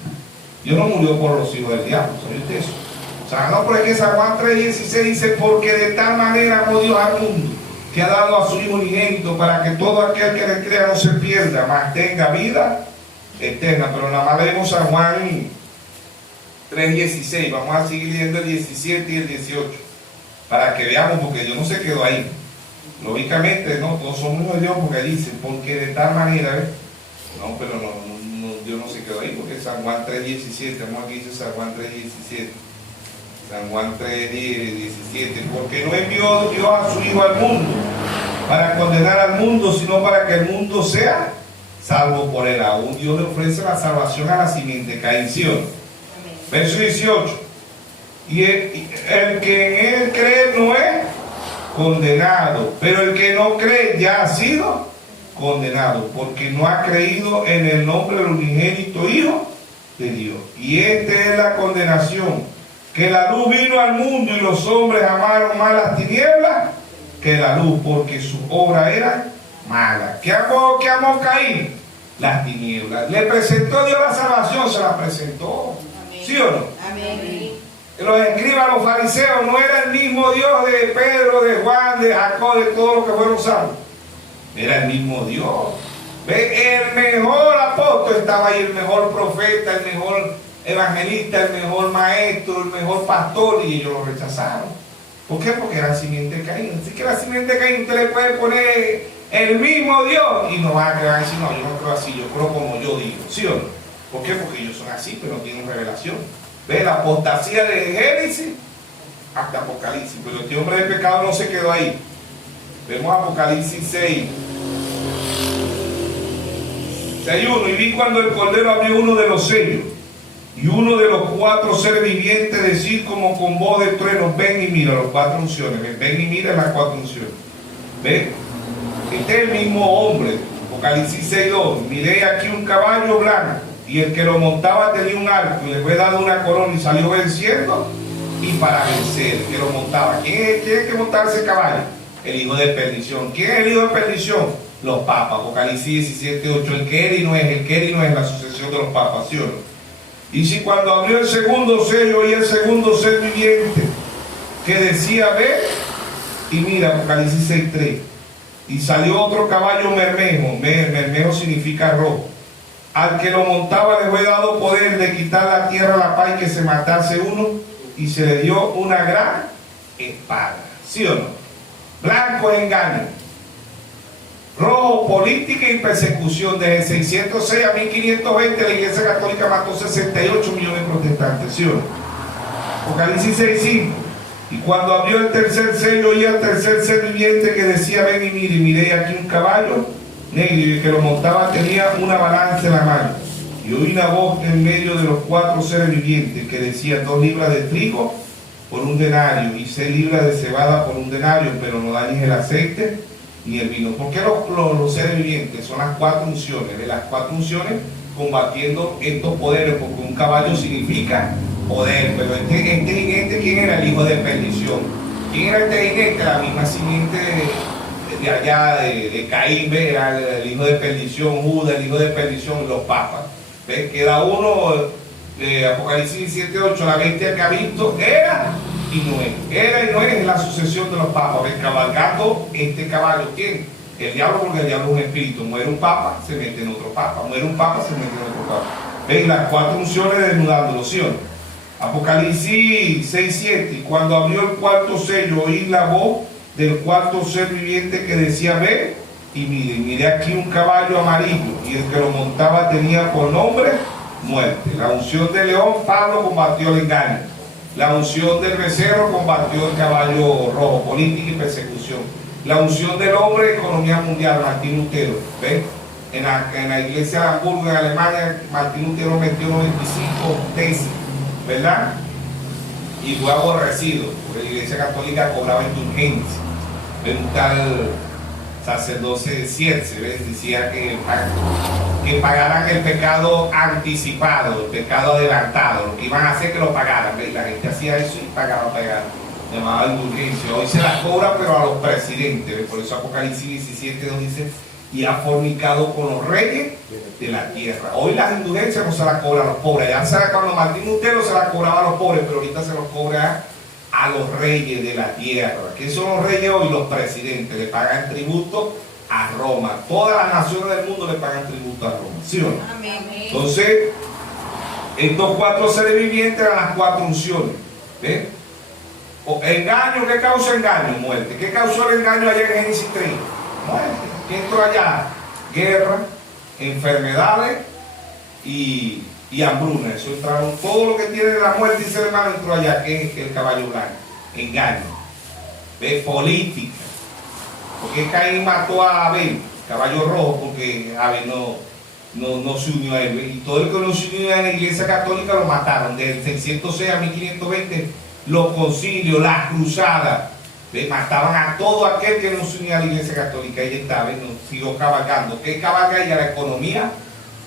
Dios no murió por los hijos del diablo, ¿sabe usted eso? O sea, no, por aquí San Juan 3:16 dice, porque de tal manera amó Dios al mundo, que ha dado a su Hijo unigénito, para que todo aquel que le crea no se pierda, mas tenga vida eterna. Pero nada más leemos San Juan 3:16, vamos a seguir leyendo el 17 y el 18, para que veamos, porque Dios no se quedó ahí. Lógicamente, no, todos somos hijos de Dios, porque dicen, porque de tal manera, ¿ves? No, pero no, Dios no se quedó ahí, porque San Juan 3:17, vamos aquí, dice San Juan 3:17. San Juan 3:17, porque no envió Dios a su Hijo al mundo para condenar al mundo, sino para que el mundo sea salvo por él. Aún Dios le ofrece la salvación a la simiente, Caín, ¿sí o no? Verso 18, y el que en él cree no es condenado, pero el que no cree ya ha sido condenado, porque no ha creído en el nombre del unigénito Hijo de Dios. Y esta es la condenación, que la luz vino al mundo y los hombres amaron más las tinieblas que la luz, porque sus obras eran malas. ¿Qué amó Caín? Las tinieblas. ¿Le presentó Dios la salvación? Se la presentó. Amén. ¿Sí o no? Amén. Los escribas, los fariseos, no era el mismo Dios de Pedro, de Juan, de Jacob, de todos los que fueron salvos. Era el mismo Dios. ¿Ve? El mejor apóstol estaba ahí, el mejor profeta, el mejor evangelista, el mejor maestro, el mejor pastor, y ellos lo rechazaron. ¿Por qué? Porque era simiente de Caín. Así que la simiente de Caín usted le puede poner el mismo Dios y no van a creer así. No, yo no creo así, yo creo como yo digo, ¿sí o no? ¿Por qué? Porque ellos son así, pero no tienen revelación. ¿Ve? La apostasía de Génesis hasta Apocalipsis, pero este hombre de pecado no se quedó ahí. Vemos Apocalipsis 6. 6:1, y vi cuando el Cordero abrió uno de los sellos, y uno de los 4 seres vivientes decir como con voz de trueno, ven y mira, los 4 unciones, ven y mira las 4 unciones. ¿Ven? Este es el mismo hombre. Apocalipsis 6:2, miré aquí un caballo blanco, y el que lo montaba tenía un arco, y le fue dado una corona, y salió venciendo, y para vencer, el que lo montaba. ¿Quién es que montaba ese caballo? El hijo de perdición. ¿Quién es el hijo de perdición? Los papas. Apocalipsis 17:8, el que era y no es la sucesión de los papas, ¿sí o no? Y si cuando abrió el segundo sello y el segundo ser viviente que decía, ve y mira, Apocalipsis 6:3, y salió otro caballo bermejo, bermejo significa rojo, al que lo montaba le fue dado poder de quitar la tierra a la paz y que se matase uno, y se le dio una gran espada, ¿sí o no? Blanco es engaño, rojo política y persecución. Desde 606 a 1520 la Iglesia Católica mató 68 millones de protestantes, ¿sí o no? Apocalipsis 6:5, y cuando abrió el tercer sello oí al tercer ser viviente que decía, ven y mire, y miré aquí un caballo negro, y el que lo montaba tenía una balanza en la mano, y oí una voz en medio de los 4 seres vivientes que decía, 2 libras de trigo por un denario y 6 libras de cebada por un denario, pero no dañes el aceite ni el vino. ¿Por qué los seres vivientes? Son las 4 unciones, de las 4 unciones combatiendo estos poderes, porque un caballo significa poder, pero este jinete, ¿quién era? El hijo de perdición. ¿Quién era este jinete? La misma simiente de allá, de Caín, era el hijo de perdición, Judas, el hijo de perdición, los papas. ¿Ves? Queda uno de Apocalipsis 17:8, la bestia que ha visto era y no es. Era y no es la sucesión de los papas. ¿Ves? Cabalgando este caballo, ¿quién? El diablo, porque el diablo es un espíritu. Muere un papa, se mete en otro papa. Muere un papa, se mete en otro papa. ¿Ves? Las 4 unciones desnudándolo, ¿sí o no? Apocalipsis 6:7, y cuando abrió el 4 sello oí la voz del 4 ser viviente que decía, ve y miré aquí un caballo amarillo, y el que lo montaba tenía por nombre muerte. La unción del león, Pablo combatió el engaño. La unción del becerro combatió el caballo rojo, política y persecución. La unción del hombre, economía mundial, Martín Lutero. ¿Ven? En la iglesia de Hamburgo, en Alemania, Martín Lutero metió 95 tesis ¿verdad? Y fue aborrecido, porque la Iglesia Católica cobraba indulgencia. Un tal sacerdote Cierce decía que pagaran el pecado anticipado, el pecado adelantado, lo que iban a hacer que lo pagaran. Y la gente hacía eso y pagaba. Llamaba indulgencia. Hoy se las cobra, pero a los presidentes. Por eso Apocalipsis 17 nos dice: y ha fornicado con los reyes de la tierra. Hoy las indulgencias no se las cobran a los pobres. Ya cuando Martín Lutero se las cobraba a los pobres, pero ahorita se los cobra a los reyes de la tierra. ¿Quiénes son los reyes hoy? Los presidentes. Le pagan tributo a Roma. Todas las naciones del mundo le pagan tributo a Roma. ¿Sí o no? Amén. Entonces, estos 4 seres vivientes eran las 4 unciones. ¿Ves? Engaño, ¿qué causa engaño? Muerte. ¿Qué causó el engaño allá en Génesis 3? Muerte. ¿Qué entró allá? Guerra, enfermedades y hambruna. Eso entraron, todo lo que tiene la muerte, dice el hermano, entró allá, que es el caballo blanco. Engaño. ¿Ves? Política. Porque Caín mató a Abel, caballo rojo, porque Abel no se unió a él. Y todo el que no se unió a la Iglesia Católica lo mataron. Del 606 a 1520, los concilios, las cruzadas, le mataban a todo aquel que no se unía a la Iglesia Católica. Ella estaba y nos siguió cabalgando. ¿Qué cabalga ella? La economía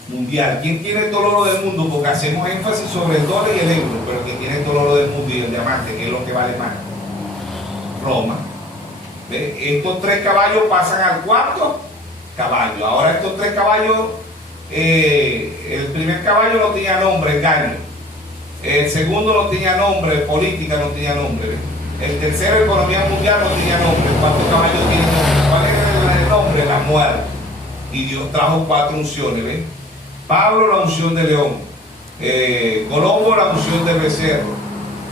mundial. ¿Quién tiene todo el oro del mundo? Porque hacemos énfasis sobre el dólar y el euro, pero quien tiene todo el oro del mundo y el diamante, que es lo que vale más. Roma. ¿Ve? Estos 3 caballos pasan al 4º caballo. Ahora estos 3 caballos, el primer caballo no tenía nombre, engaño. El segundo no tenía nombre, política no tenía nombre. ¿Ve? El tercero, economía mundial, no tenía nombre. El 4º caballo tiene nombre. ¿Cuál es el nombre? La muerte. Y Dios trajo 4 unciones. ¿Ve? Pablo, la unción de león. Colombo, la unción de becerro.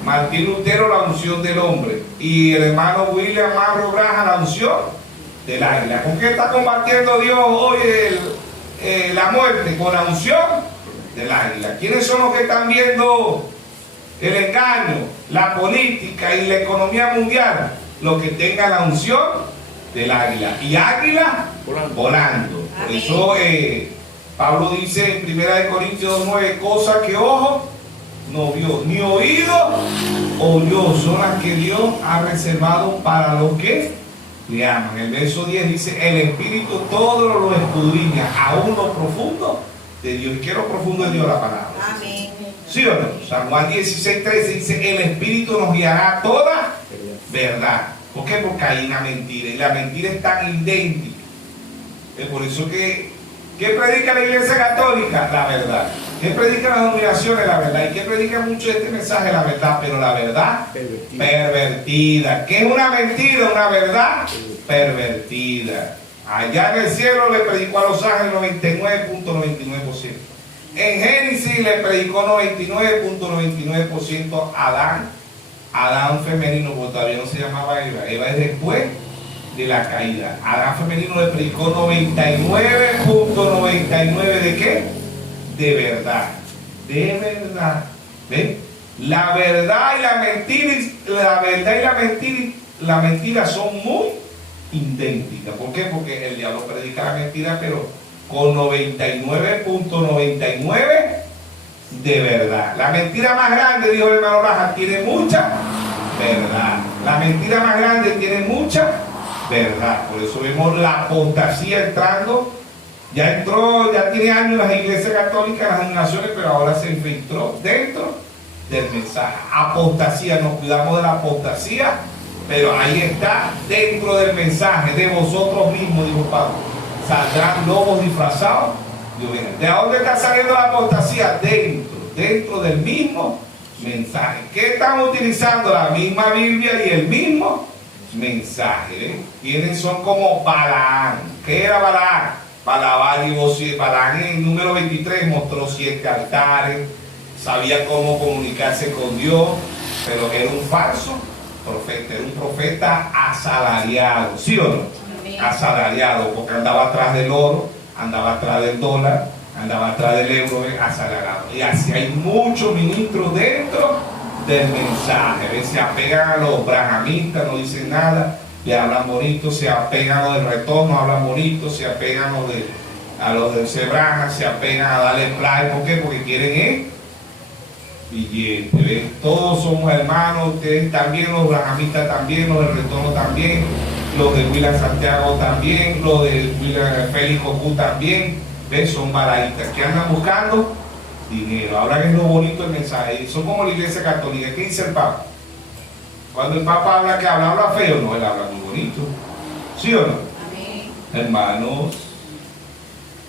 Martín Lutero, la unción del hombre. Y el hermano William Marro Braja, la unción del águila. ¿Con qué está combatiendo Dios hoy la muerte? Con la unción del águila. ¿Quiénes son los que están viendo el engaño, la política y la economía mundial? Los que tengan la unción del águila. Y águila volando. Por eso Pablo dice en 1 Corintios 9, cosas que ojo no vio, ni oído oyó, son las que Dios ha reservado para los que le aman. El verso 10 dice: el Espíritu todo lo escudriña, aún lo profundo de Dios. ¿Y qué es lo profundo de Dios? La palabra. Amén. ¿Sí o no? San Juan 16:13 dice: el Espíritu nos guiará a toda verdad. ¿Por qué? Porque hay una mentira, y la mentira es tan idéntica. Es por eso que ¿qué predica la Iglesia Católica? La verdad. ¿Qué predican las denominaciones? La verdad. ¿Y qué predica mucho este mensaje? La verdad. Pero la verdad pervertida. ¿Qué es una mentira? Una verdad pervertida. Allá en el cielo le predicó a los ángeles 99.99%. En Génesis le predicó 99.99% a Adán femenino, porque todavía no se llamaba Eva. Eva es después de la caída. Adán femenino le predicó 99.99% ¿de qué? De verdad. De verdad. ¿Ven? La verdad y la mentira, la mentira son muy idénticas. ¿Por qué? Porque el diablo predica la mentira, pero con 99.99% de verdad. La mentira más grande, dijo el hermano Raja, tiene mucha verdad. La mentira más grande tiene mucha verdad. Por eso vemos la apostasía entrando. Ya tiene años las iglesias católicas, las denominaciones, pero ahora se infiltró dentro del mensaje. Apostasía, nos cuidamos de la apostasía, pero ahí está dentro del mensaje de vosotros mismos, dijo Pablo. Saldrán lobos disfrazados. ¿De dónde está saliendo la apostasía? Dentro del mismo mensaje. ¿Qué están utilizando? La misma Biblia y el mismo mensaje. ¿Quiénes son como Balaam? ¿Qué era Balaam? Balaam en el número 23 mostró 7 altares, sabía cómo comunicarse con Dios, pero era un falso profeta, era un profeta asalariado, ¿sí o no? Asalariado, porque andaba atrás del oro, andaba atrás del dólar, andaba atrás del euro, asalariado. Y así hay muchos ministros dentro del mensaje, se apegan a los brahamistas, no dicen nada, le hablan bonito, se apegan a los del retorno, hablan bonito, se apegan a los del Sebrana, se apegan a darle play. ¿Por qué? Porque quieren billete, ¿ves? Todos somos hermanos, ustedes también, los brahamitas también, los del retorno también, los de Huila Santiago también, los de Huila Félix Cocú también, ¿ves? Son baladitas que andan buscando dinero. Ahora que es lo bonito el mensaje, son como la iglesia católica. ¿Qué dice el Papa? Cuando el Papa habla, que habla feo, no, él habla muy bonito, ¿sí o no? Amén.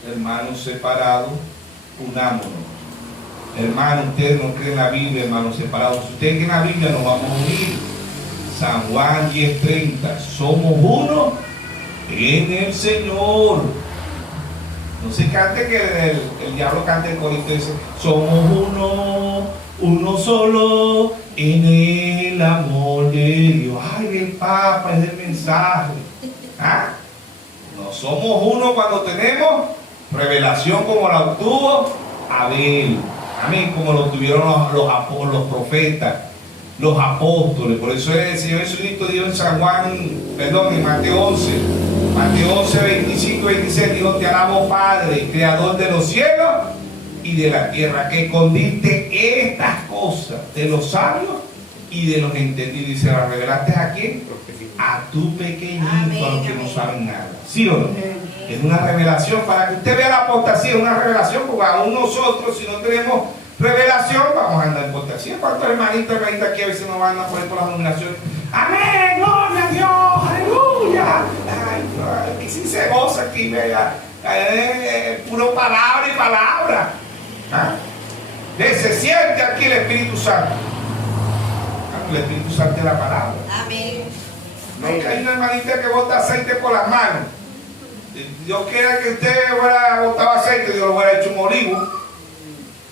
Hermanos separados, unámonos. Hermanos, ustedes no creen la Biblia, hermanos separados. Si ustedes creen la Biblia, nos vamos a unir. San Juan 10:30. Somos uno en el Señor. No se cante que el diablo cante el corito y dice: somos uno solo en el amor de Dios. Ay, el Papa es el mensaje. ¿Ah? No somos uno cuando tenemos revelación como la obtuvo Abel. Amén, como lo tuvieron los profetas, los apóstoles. Por eso el Señor Jesucristo dijo en en Mateo 11, 25 y 26, dijo: te alabo, Padre, creador de los cielos y de la tierra, que escondiste estas cosas de los sabios y de los entendidos. Y se las revelaste ¿a quién? A tu pequeñito, amén, a los que amén. no saben nada. ¿Sí o no? Es una revelación para que usted vea la apostasía, es una revelación, porque aún nosotros, si no tenemos revelación, vamos a andar en apostasía. ¿Cuántos hermanitos aquí a veces nos van a poner por las nominaciones? Amén, gloria a Dios, aleluya. Ay, si se goza aquí, vea, puro palabra y palabra. ¿Ah? Se siente aquí el Espíritu Santo. El Espíritu Santo es la palabra. Amén. No, que hay una hermanita que bota aceite por las manos. Yo quiera que usted hubiera botado aceite, yo lo hubiera hecho un olivo.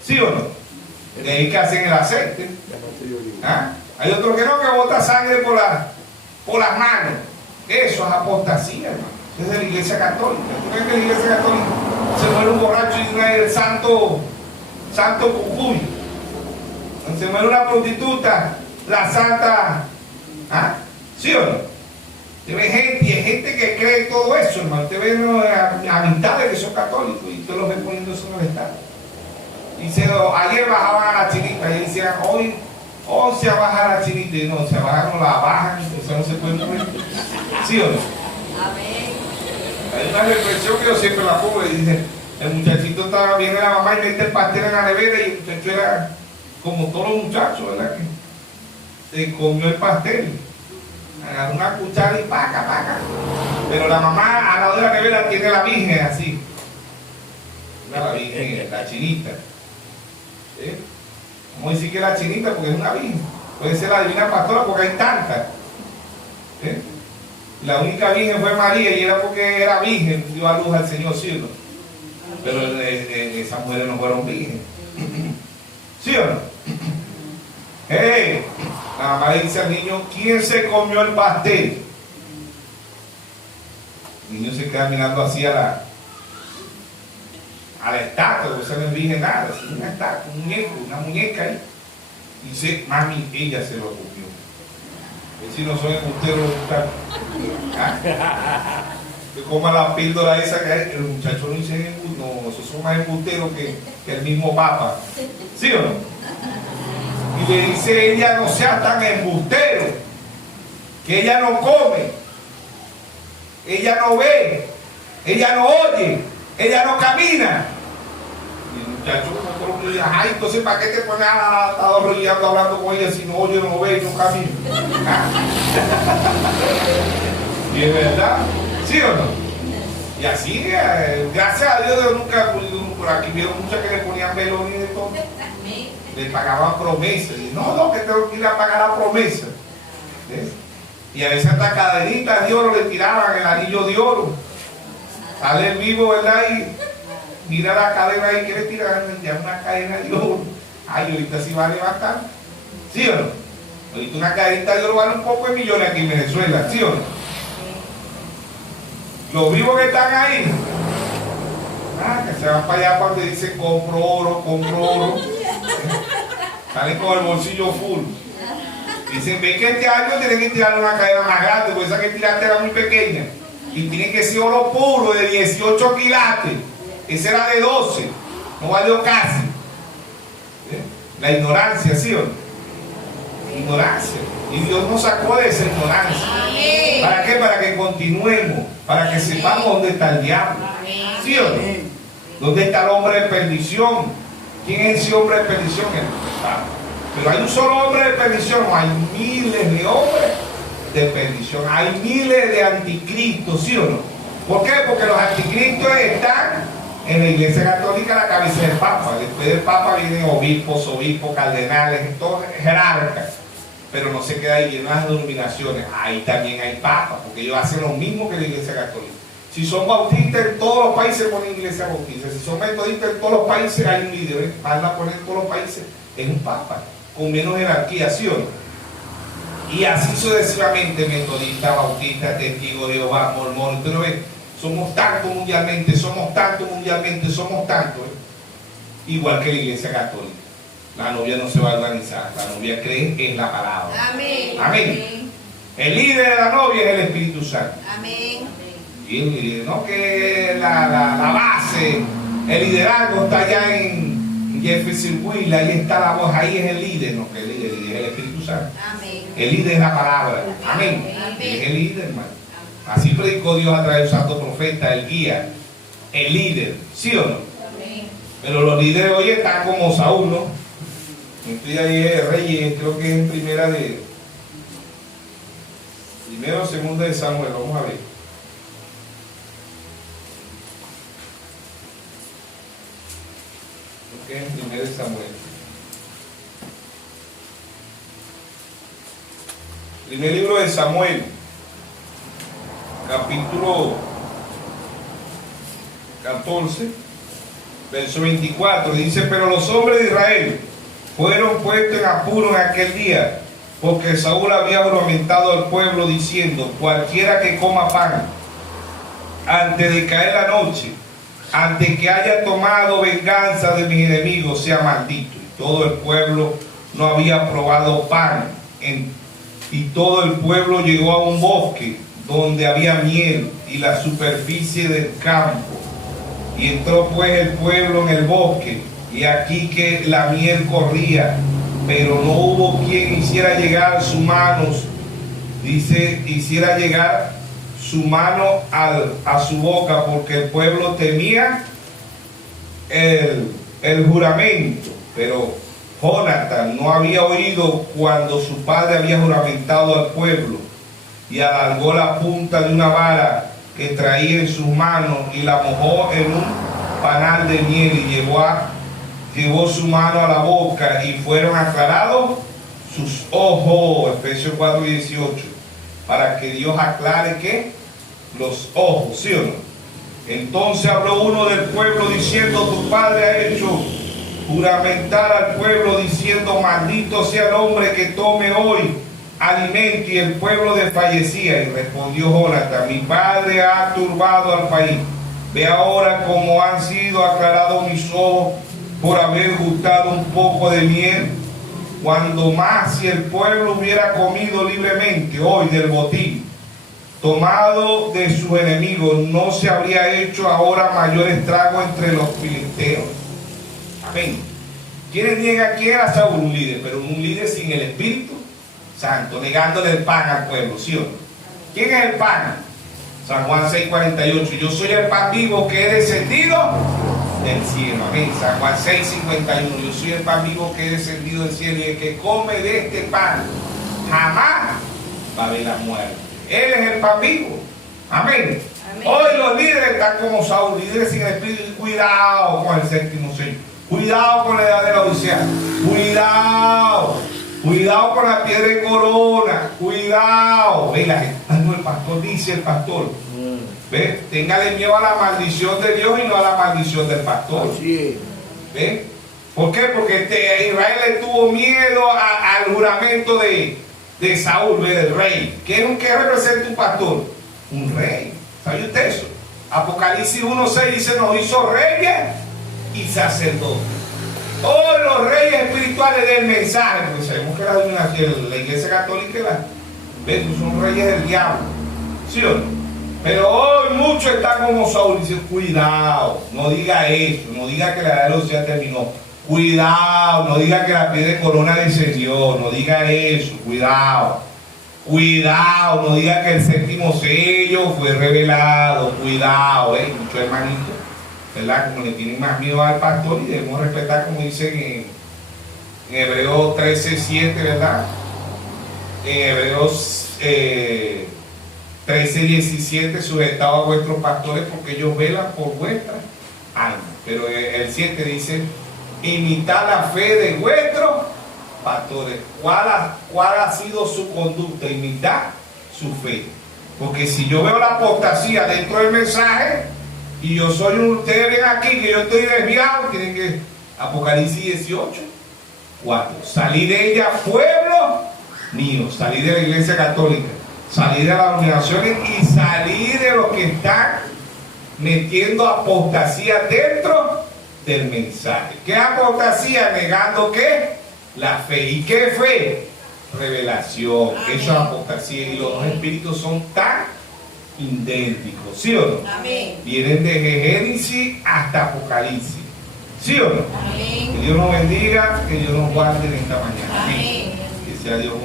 ¿Sí o no? De ahí que hacen el aceite. ¿Ah? Hay otro que no, que bota sangre por las manos. Eso es apostasía, hermano. Es de la iglesia católica. ¿Tú crees que la iglesia católica se muere un borracho y no es el santo cucuy? Se muere una prostituta, la santa. ¿Ah? ¿Sí o no? Usted ve gente, y hay gente que cree todo eso, hermano. Usted ve amistades que son católicos y usted los ve poniendo eso en el Estado. Dice: ayer bajaban a la chinita y decían: hoy se va a bajar la chinita. Y no, se bajan, no la bajan, entonces no se puede mover. ¿Sí o no? Amén. Hay una reflexión que yo siempre la pongo y dice: el muchachito estaba viendo a la mamá y mete el pastel en la nevera, y el muchacho era como todos los muchachos, ¿verdad? Que se comió el pastel. Agarró una cuchara y paca. Pero la mamá al lado de la nevera tiene la virgen así. La virgen, la chinita. ¿Sí? Vamos a decir que la chinita porque es una virgen. Puede ser la divina pastora porque hay tantas. ¿Sí? La única virgen fue María y era porque era virgen, dio a luz al Señor cielo. Pero esas mujeres no fueron vírgenes. ¿Sí o no? ¡Hey! La mamá le dice al niño: ¿quién se comió el pastel? El niño se queda mirando así a la estatua, porque no es virgen nada, es una estatua, un muñeco, una muñeca ahí. Y dice: mami, ella se lo comió. Es si no soy embustero, que coma la píldora esa que hay. El muchacho no dice embustero, no, esos son más embusteros que el mismo Papa. ¿Sí o no? Y le dice: ella no sea tan embustero, que ella no come, ella no ve, ella no oye, ella no camina. Y el muchacho como le dice: ay, entonces ¿para qué te pones arrodillando hablando con ella si no oye, no ve y no camina? Y es verdad, ¿sí o no? Y así, gracias a Dios, yo nunca, por aquí vieron muchas que le ponían velones de todo. Le pagaban promesas. Y no, que tengo que ir a pagar la promesa. ¿Ves? Y a veces hasta cadenitas de oro le tiraban, el anillo de oro. Sale el vivo, ¿verdad? Y mira la cadena ahí que le tiran, ya una cadena de oro. Ay, ahorita sí vale bastante. ¿Sí o no? Ahorita una cadenita de oro vale un poco de millones aquí en Venezuela. ¿Sí o no? Los vivos que están ahí, que se van para allá cuando dicen compro oro. Salen con el bolsillo full. Dicen: ven que este año tienen que tirar una cadena más grande, porque esa que tiraste era muy pequeña. Y tiene que ser oro puro de 18 quilates. Esa era de 12. No valió casi. La ignorancia, ¿sí o no? Ignorancia. Y Dios nos sacó de esa ignorancia. Amén. ¿Para qué? Para que continuemos, para que sepamos dónde está el diablo. ¿Sí o no? ¿Dónde está el hombre de perdición? ¿Quién es ese hombre de perdición? El pecado. Pero hay un solo hombre de perdición, hay miles de hombres de perdición, hay miles de anticristos, ¿sí o no? ¿Por qué? Porque los anticristos están en la Iglesia Católica a la cabeza del Papa. Después del Papa vienen obispos, cardenales, todos jerarcas. Pero no se queda ahí en las denominaciones. Ahí también hay papas, porque ellos hacen lo mismo que la Iglesia Católica. Si son bautistas, en todos los países ponen iglesia bautista. Si son metodistas, en todos los países hay un líder. Van a poner en todos los países en un papa, con menos jerarquía, ¿sí o no? Y así sucesivamente, metodista, bautista, testigo de Jehová, mormón. Pero somos tanto mundialmente, somos tanto. Igual que la Iglesia Católica. La novia no se va a organizar, la novia cree en la palabra. Amén. Amén. El líder de la novia es el Espíritu Santo. Amén. Y el líder, no que la base, el liderazgo está allá en Jefferson Will, ahí está la voz, ahí es el líder, no que el líder es el Espíritu Santo. Amén. El líder es la palabra. Amén. Es el líder, hermano. Así predicó Dios a través del santo profeta, el guía, el líder, ¿sí o no? Amén. Pero los líderes hoy están como Saúl, ¿no? Estoy ahí de Reyes, creo que es en primera o segunda de Samuel, vamos a ver. Creo que es en primera de Samuel. Primer libro de Samuel, capítulo 14, verso 24, dice: pero los hombres de Israel fueron puestos en apuro en aquel día, porque Saúl había juramentado al pueblo diciendo: cualquiera que coma pan antes de caer la noche, antes que haya tomado venganza de mis enemigos, sea maldito. Y todo el pueblo no había probado pan, y todo el pueblo llegó a un bosque donde había miel y la superficie del campo. Y entró pues el pueblo en el bosque, y aquí que la miel corría, pero no hubo quien hiciera llegar su mano a su boca, porque el pueblo temía el juramento. Pero Jonatán no había oído cuando su padre había juramentado al pueblo, y alargó la punta de una vara que traía en sus manos y la mojó en un panal de miel, y llevó su mano a la boca, y fueron aclarados sus ojos. Efesios 4:18, para que Dios aclare que los ojos, ¿sí o no? Entonces habló uno del pueblo diciendo: tu padre ha hecho juramentar al pueblo diciendo: maldito sea el hombre que tome hoy alimento. Y el pueblo desfallecía. Y respondió Jonatán: mi padre ha turbado al país. Ve ahora cómo han sido aclarados mis ojos por haber gustado un poco de miel. Cuando más si el pueblo hubiera comido libremente hoy del botín tomado de sus enemigos, no se habría hecho ahora mayor estrago entre los filisteos. Amén. ¿Quiénes niegan quién era Saúl? Un líder, pero un líder sin el Espíritu Santo, negándole el pan al pueblo, ¿sí o no? ¿Quién es el pan? San Juan 6:48, yo soy el pan vivo que he descendido del cielo. Amén. San Juan 6:51, yo soy el pan vivo que he descendido del cielo, y el que come de este pan jamás va a ver la muerte. Él es el pan vivo. Amén. Amén. Hoy los líderes están como Saúl, líderes sin espíritu. Cuidado con el séptimo sello, cuidado con la edad de la Odisea, cuidado con la piedra de corona, cuidado. Ve la gente, no, el pastor dice, el pastor. ¿Ve? Téngale miedo a la maldición de Dios y no a la maldición del pastor. ¿Ve? ¿Por qué? Porque Israel le tuvo miedo al juramento de Saúl, ¿ve? Del rey. ¿Qué representa un pastor? Un rey. ¿Sabe usted eso? Apocalipsis 1:6 dice: nos hizo reyes y sacerdotes. Todos los reyes espirituales del mensaje, porque sabemos que la Iglesia Católica son reyes del diablo, ¿sí o no? Pero hoy muchos están como Saúl, dicen: cuidado, no diga eso, no diga que la edad de la Odisea terminó. Cuidado, no diga que la piel de corona descendió, no diga eso, cuidado. Cuidado, no diga que el séptimo sello fue revelado, cuidado, muchos hermanitos, ¿verdad? Como le tienen más miedo al pastor y debemos respetar, como dicen en Hebreos 13:7, ¿verdad? En Hebreos 13:17, sujetados a vuestros pastores porque ellos velan por vuestras almas. Pero el 7 dice, imitad la fe de vuestros pastores. ¿Cuál ha sido su conducta? Imitar su fe. Porque si yo veo la apostasía dentro del mensaje y yo soy ustedes ven aquí que yo estoy desviado, tienen que Apocalipsis 18:4. Salí de ella, pueblo mío. Salí de la iglesia católica, salí de las denominaciones y salí de los que están metiendo apostasía dentro del mensaje. ¿Qué apostasía? Negando ¿qué? La fe. ¿Y qué fe? Revelación. Amén. Eso es apostasía. Y los dos espíritus son tan idénticos, ¿sí o no? Amén. Vienen desde Génesis hasta Apocalipsis, ¿sí o no? Amén. Que Dios nos bendiga, que Dios nos guarde en esta mañana. Amén. Que sea Dios